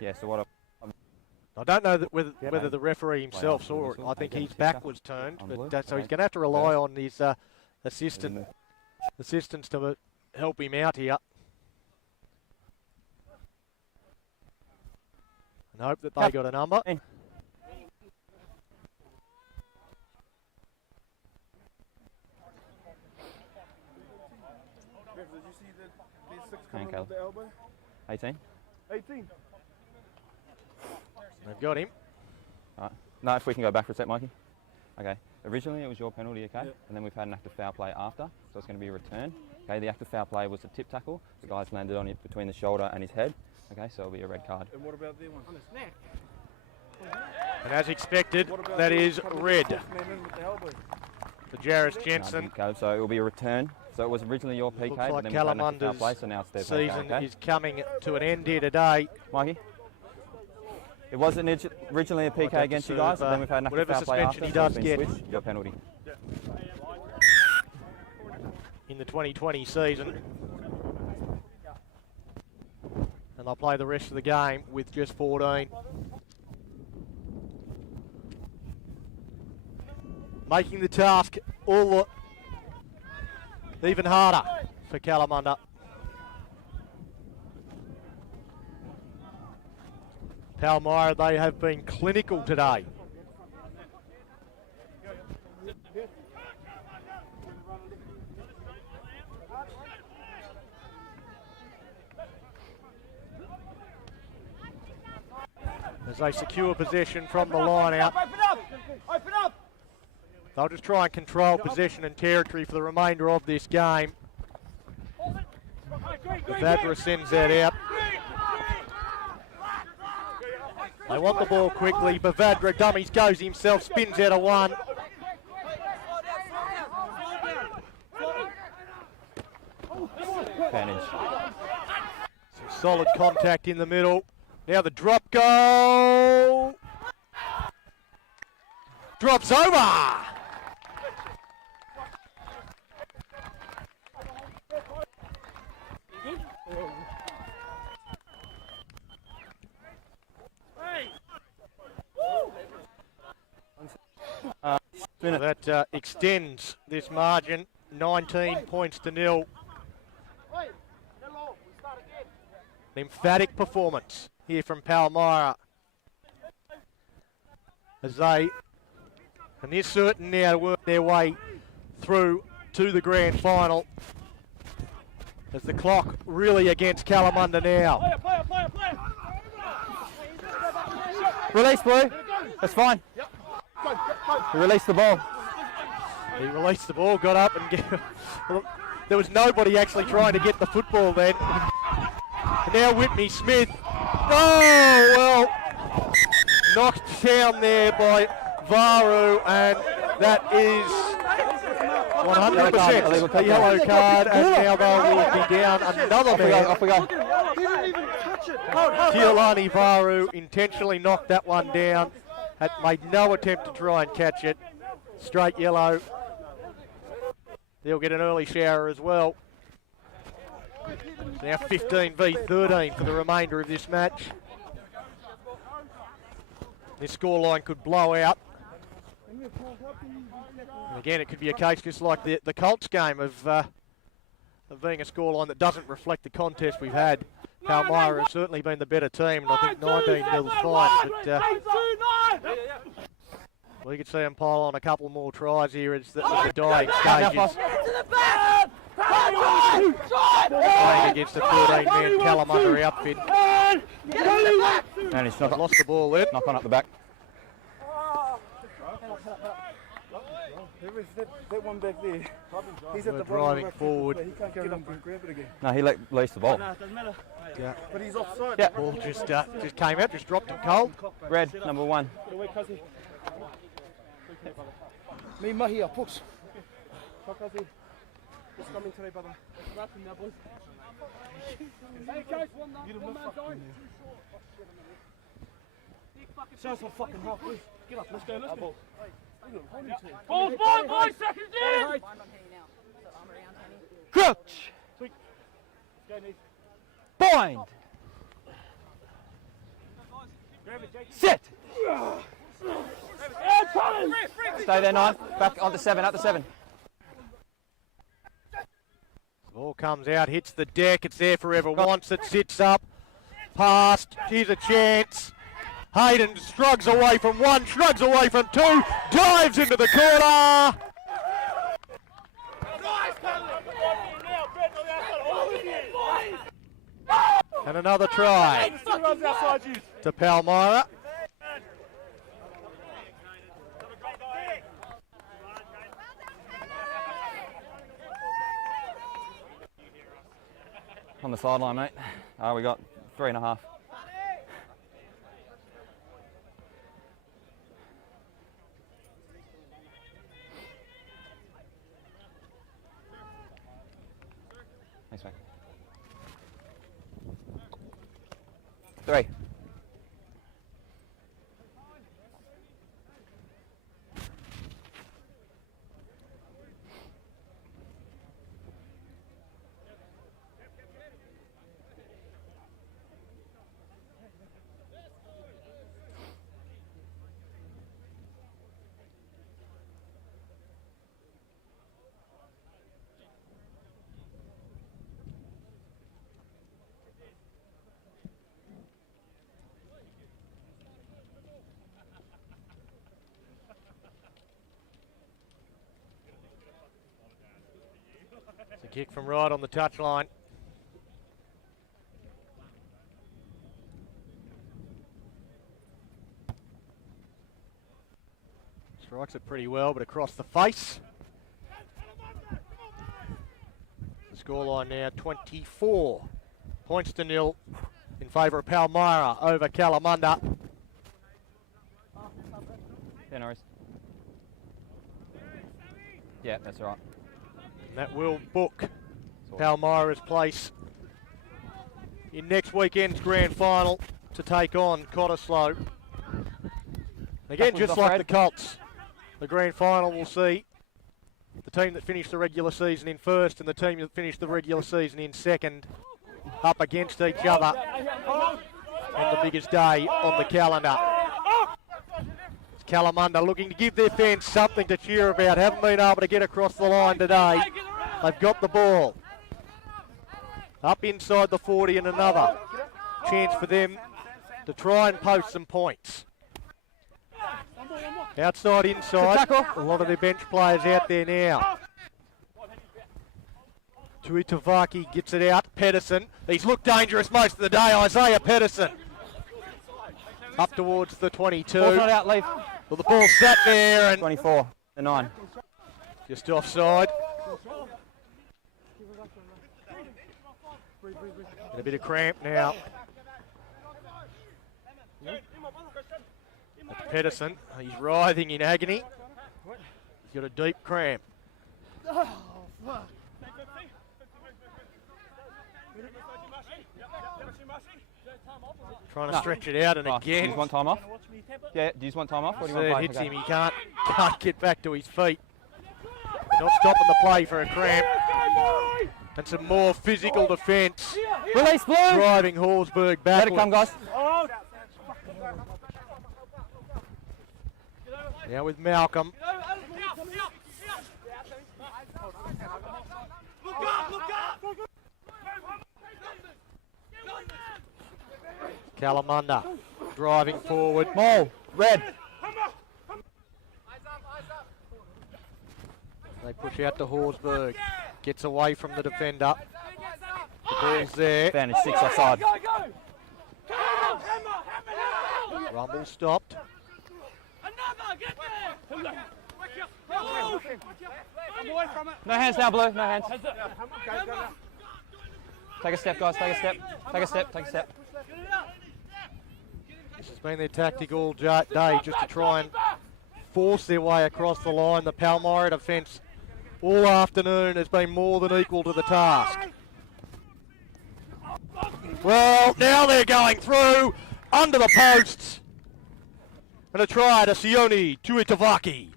Yeah, so what I don't know that whether the referee himself saw it. I think his back was turned, but so he's going to have to rely on his assistants to help him out here. And hope that they got a number. Did you see the 6 coming coming with the elbow? 18? 18. They've got him. Alright. No, if we can go back for a sec, Mikey. Okay. Originally it was your penalty, okay? Yep. And then we've had an active foul play after, so it's going to be a return. Okay, the active foul play was a tip tackle. The guy's landed on it between the shoulder and his head. Okay, so it'll be a red card. And what about the one? On his neck. And as expected, that is red for Jarvis Jensen. Okay, so it will be a return. So it was originally your PK, Looks but like then we've had an active foul Kalamunda's play, so now it's their PK, season okay? is coming to an end here today. Mikey? It wasn't originally a PK have against to you guys, serve, but then we've had an active whatever foul play suspension after, he so it's does been get. switched, your penalty. In the 2020 season. And they'll play the rest of the game with just 14. Making the task all even harder for Kalamunda. Palmyra, they have been clinical today. As they secure possession from the line out. Open up! They'll just try and control possession and territory for the remainder of this game. Vadra sends that out. They want the ball quickly. Bavadra dummies, goes himself, spins out of one. Advantage. Some solid contact in the middle. Now the drop goal. Drops over. That extends this margin, 19 points to 0. An emphatic performance here from Palmyra. As they, and they're certain now to work their way through to the grand final. As the clock really against Kalamunda now. Release, Blue. That's fine. He released the ball. He released the ball, got up and there was nobody actually trying to get the football then. And now Whitney Smith. Oh, well, knocked down there by Varu, and that is 100% a yellow card, and now they will be down another man. Off we go. He didn't even touch it. Kiolani Varu intentionally knocked that one down. had made no attempt to try and catch it. Straight yellow. They'll get an early shower as well. It's now 15 v 13 for the remainder of this match. This scoreline could blow out. And again, it could be a case just like the Colts game of being a scoreline that doesn't reflect the contest we've had. Palmyra has certainly been the better team, and I think 19-0 is fine. But we could see them pile on a couple more tries here as the dying stages. Playing against the 13-man Kalamunda outfit. And he's Lost the ball there. knock on up the back. That one back there. He's at We're the driving forward. He can't get up and grab it again. No, he let loose the ball. Yeah. But he's offside. Yeah. Ball just came out, just dropped him cold. Red, number 1. Me Mahia, push. Just coming today, brother. Show us some fucking half, please. Get up, let's go, let's go. Boys, seconds in! Crouch! Bind! Sit! Stay there, 9. Back onto 7, up to 7. Ball comes out, hits the deck, it's there for whoever wants it, sits up, past, here's a chance. Hayden shrugs away from 1, shrugs away from 2, dives into the corner. And another try to Palmyra. On the sideline, mate. We got 3.5. Thanks, mate. 3. It's a kick from right on the touchline. Strikes it pretty well, but across the face. The scoreline now 24 points to 0 in favour of Palmyra over Kalamunda. Yeah, no worries. Yeah, that's all right. And that will book Palmyra's place in next weekend's grand final to take on Cottesloe. Again, just like the Colts, the grand final will see the team that finished the regular season in first and the team that finished the regular season in second up against each other on the biggest day on the calendar. It's Kalamunda looking to give their fans something to cheer about. Haven't been able to get across the line today. They've got the ball. Up inside the 40 and another chance for them to try and post some points. Outside, inside, a lot of their bench players out there now. Tuitavaki gets it out, Pedersen. He's looked dangerous most of the day, Isaiah Pedersen. Up towards the 22. Ball's not out, leave. Well, the ball sat there and 24, the 9. just offside. Get a bit of cramp now. That's Pedersen. He's writhing in agony. He's got a deep cramp. Trying to stretch it out, and Do you again, just want time off? Yeah, do you just want time off? Or do you want to Sir play? hits Okay. him. He can't get back to his feet. They're not stopping the play for a cramp. And some more physical defence. Release, Blue! Driving Horsburgh backwards. Let it come, guys. Now with Malcolm. Kalamunda driving forward. Maul, red. They push out to Horsburgh. Gets away from the defender. The ball's there. Advantage 6 offside. Rumble stopped. No hands now, Blue. No hands. Take a step, guys. Take a step. Take a step. Take a step. This has been their tactic all day, just to try and force their way across the line. The Palmyra defence all afternoon has been more than equal to the task. Well, now they're going through under the posts. And a try to Sione Tuitavaki.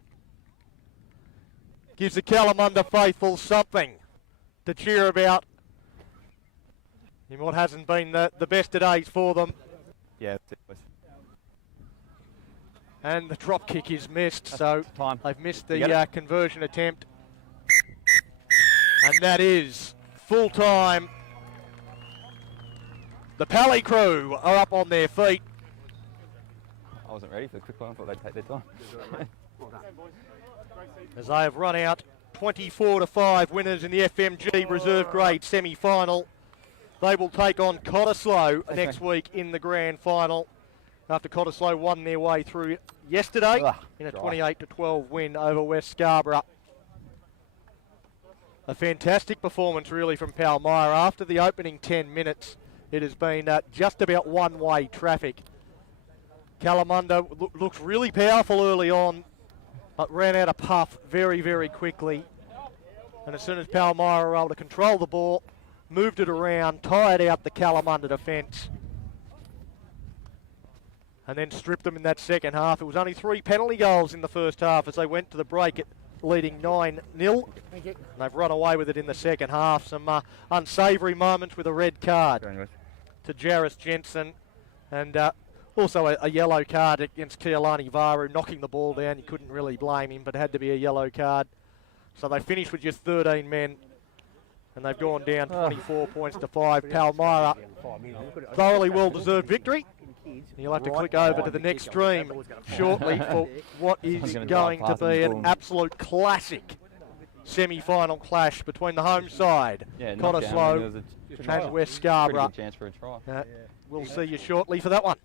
Gives the Kalamunda faithful something to cheer about in what hasn't been the best of days for them. Yeah. And the drop kick is missed, so time. they've missed You get the it? conversion attempt. And that is full time. The Pally crew are up on their feet. I wasn't ready for the quick one. I thought they'd take their time. As they have run out 24-5 winners in the FMG reserve grade semi-final. They will take on Cottesloe next week in the grand final after Cottesloe won their way through yesterday in a 28-12 win over West Scarborough. A fantastic performance really from Palmyra. After the opening 10 minutes, it has been just about one-way traffic. Kalamunda looked really powerful early on, but ran out of puff very, very quickly. And as soon as Palmyra were able to control the ball, moved it around, tired out the Kalamunda defence, and then stripped them in that second half. It was only 3 penalty goals in the first half as they went to the break, leading 9-0. They've run away with it in the second half. Some unsavoury moments with a red card to Jarvis Jensen, and also a yellow card against Kealani Varu, knocking the ball down. You couldn't really blame him, but it had to be a yellow card. So they finished with just 13 men, and they've gone down 24 points to 5. Palmyra, thoroughly well-deserved victory. You'll have to click over to the next stream shortly for what is going to be an absolute classic semi-final clash between the home side, Cottesloe, and West Scarborough. Chance for a try. We'll see you shortly for that one.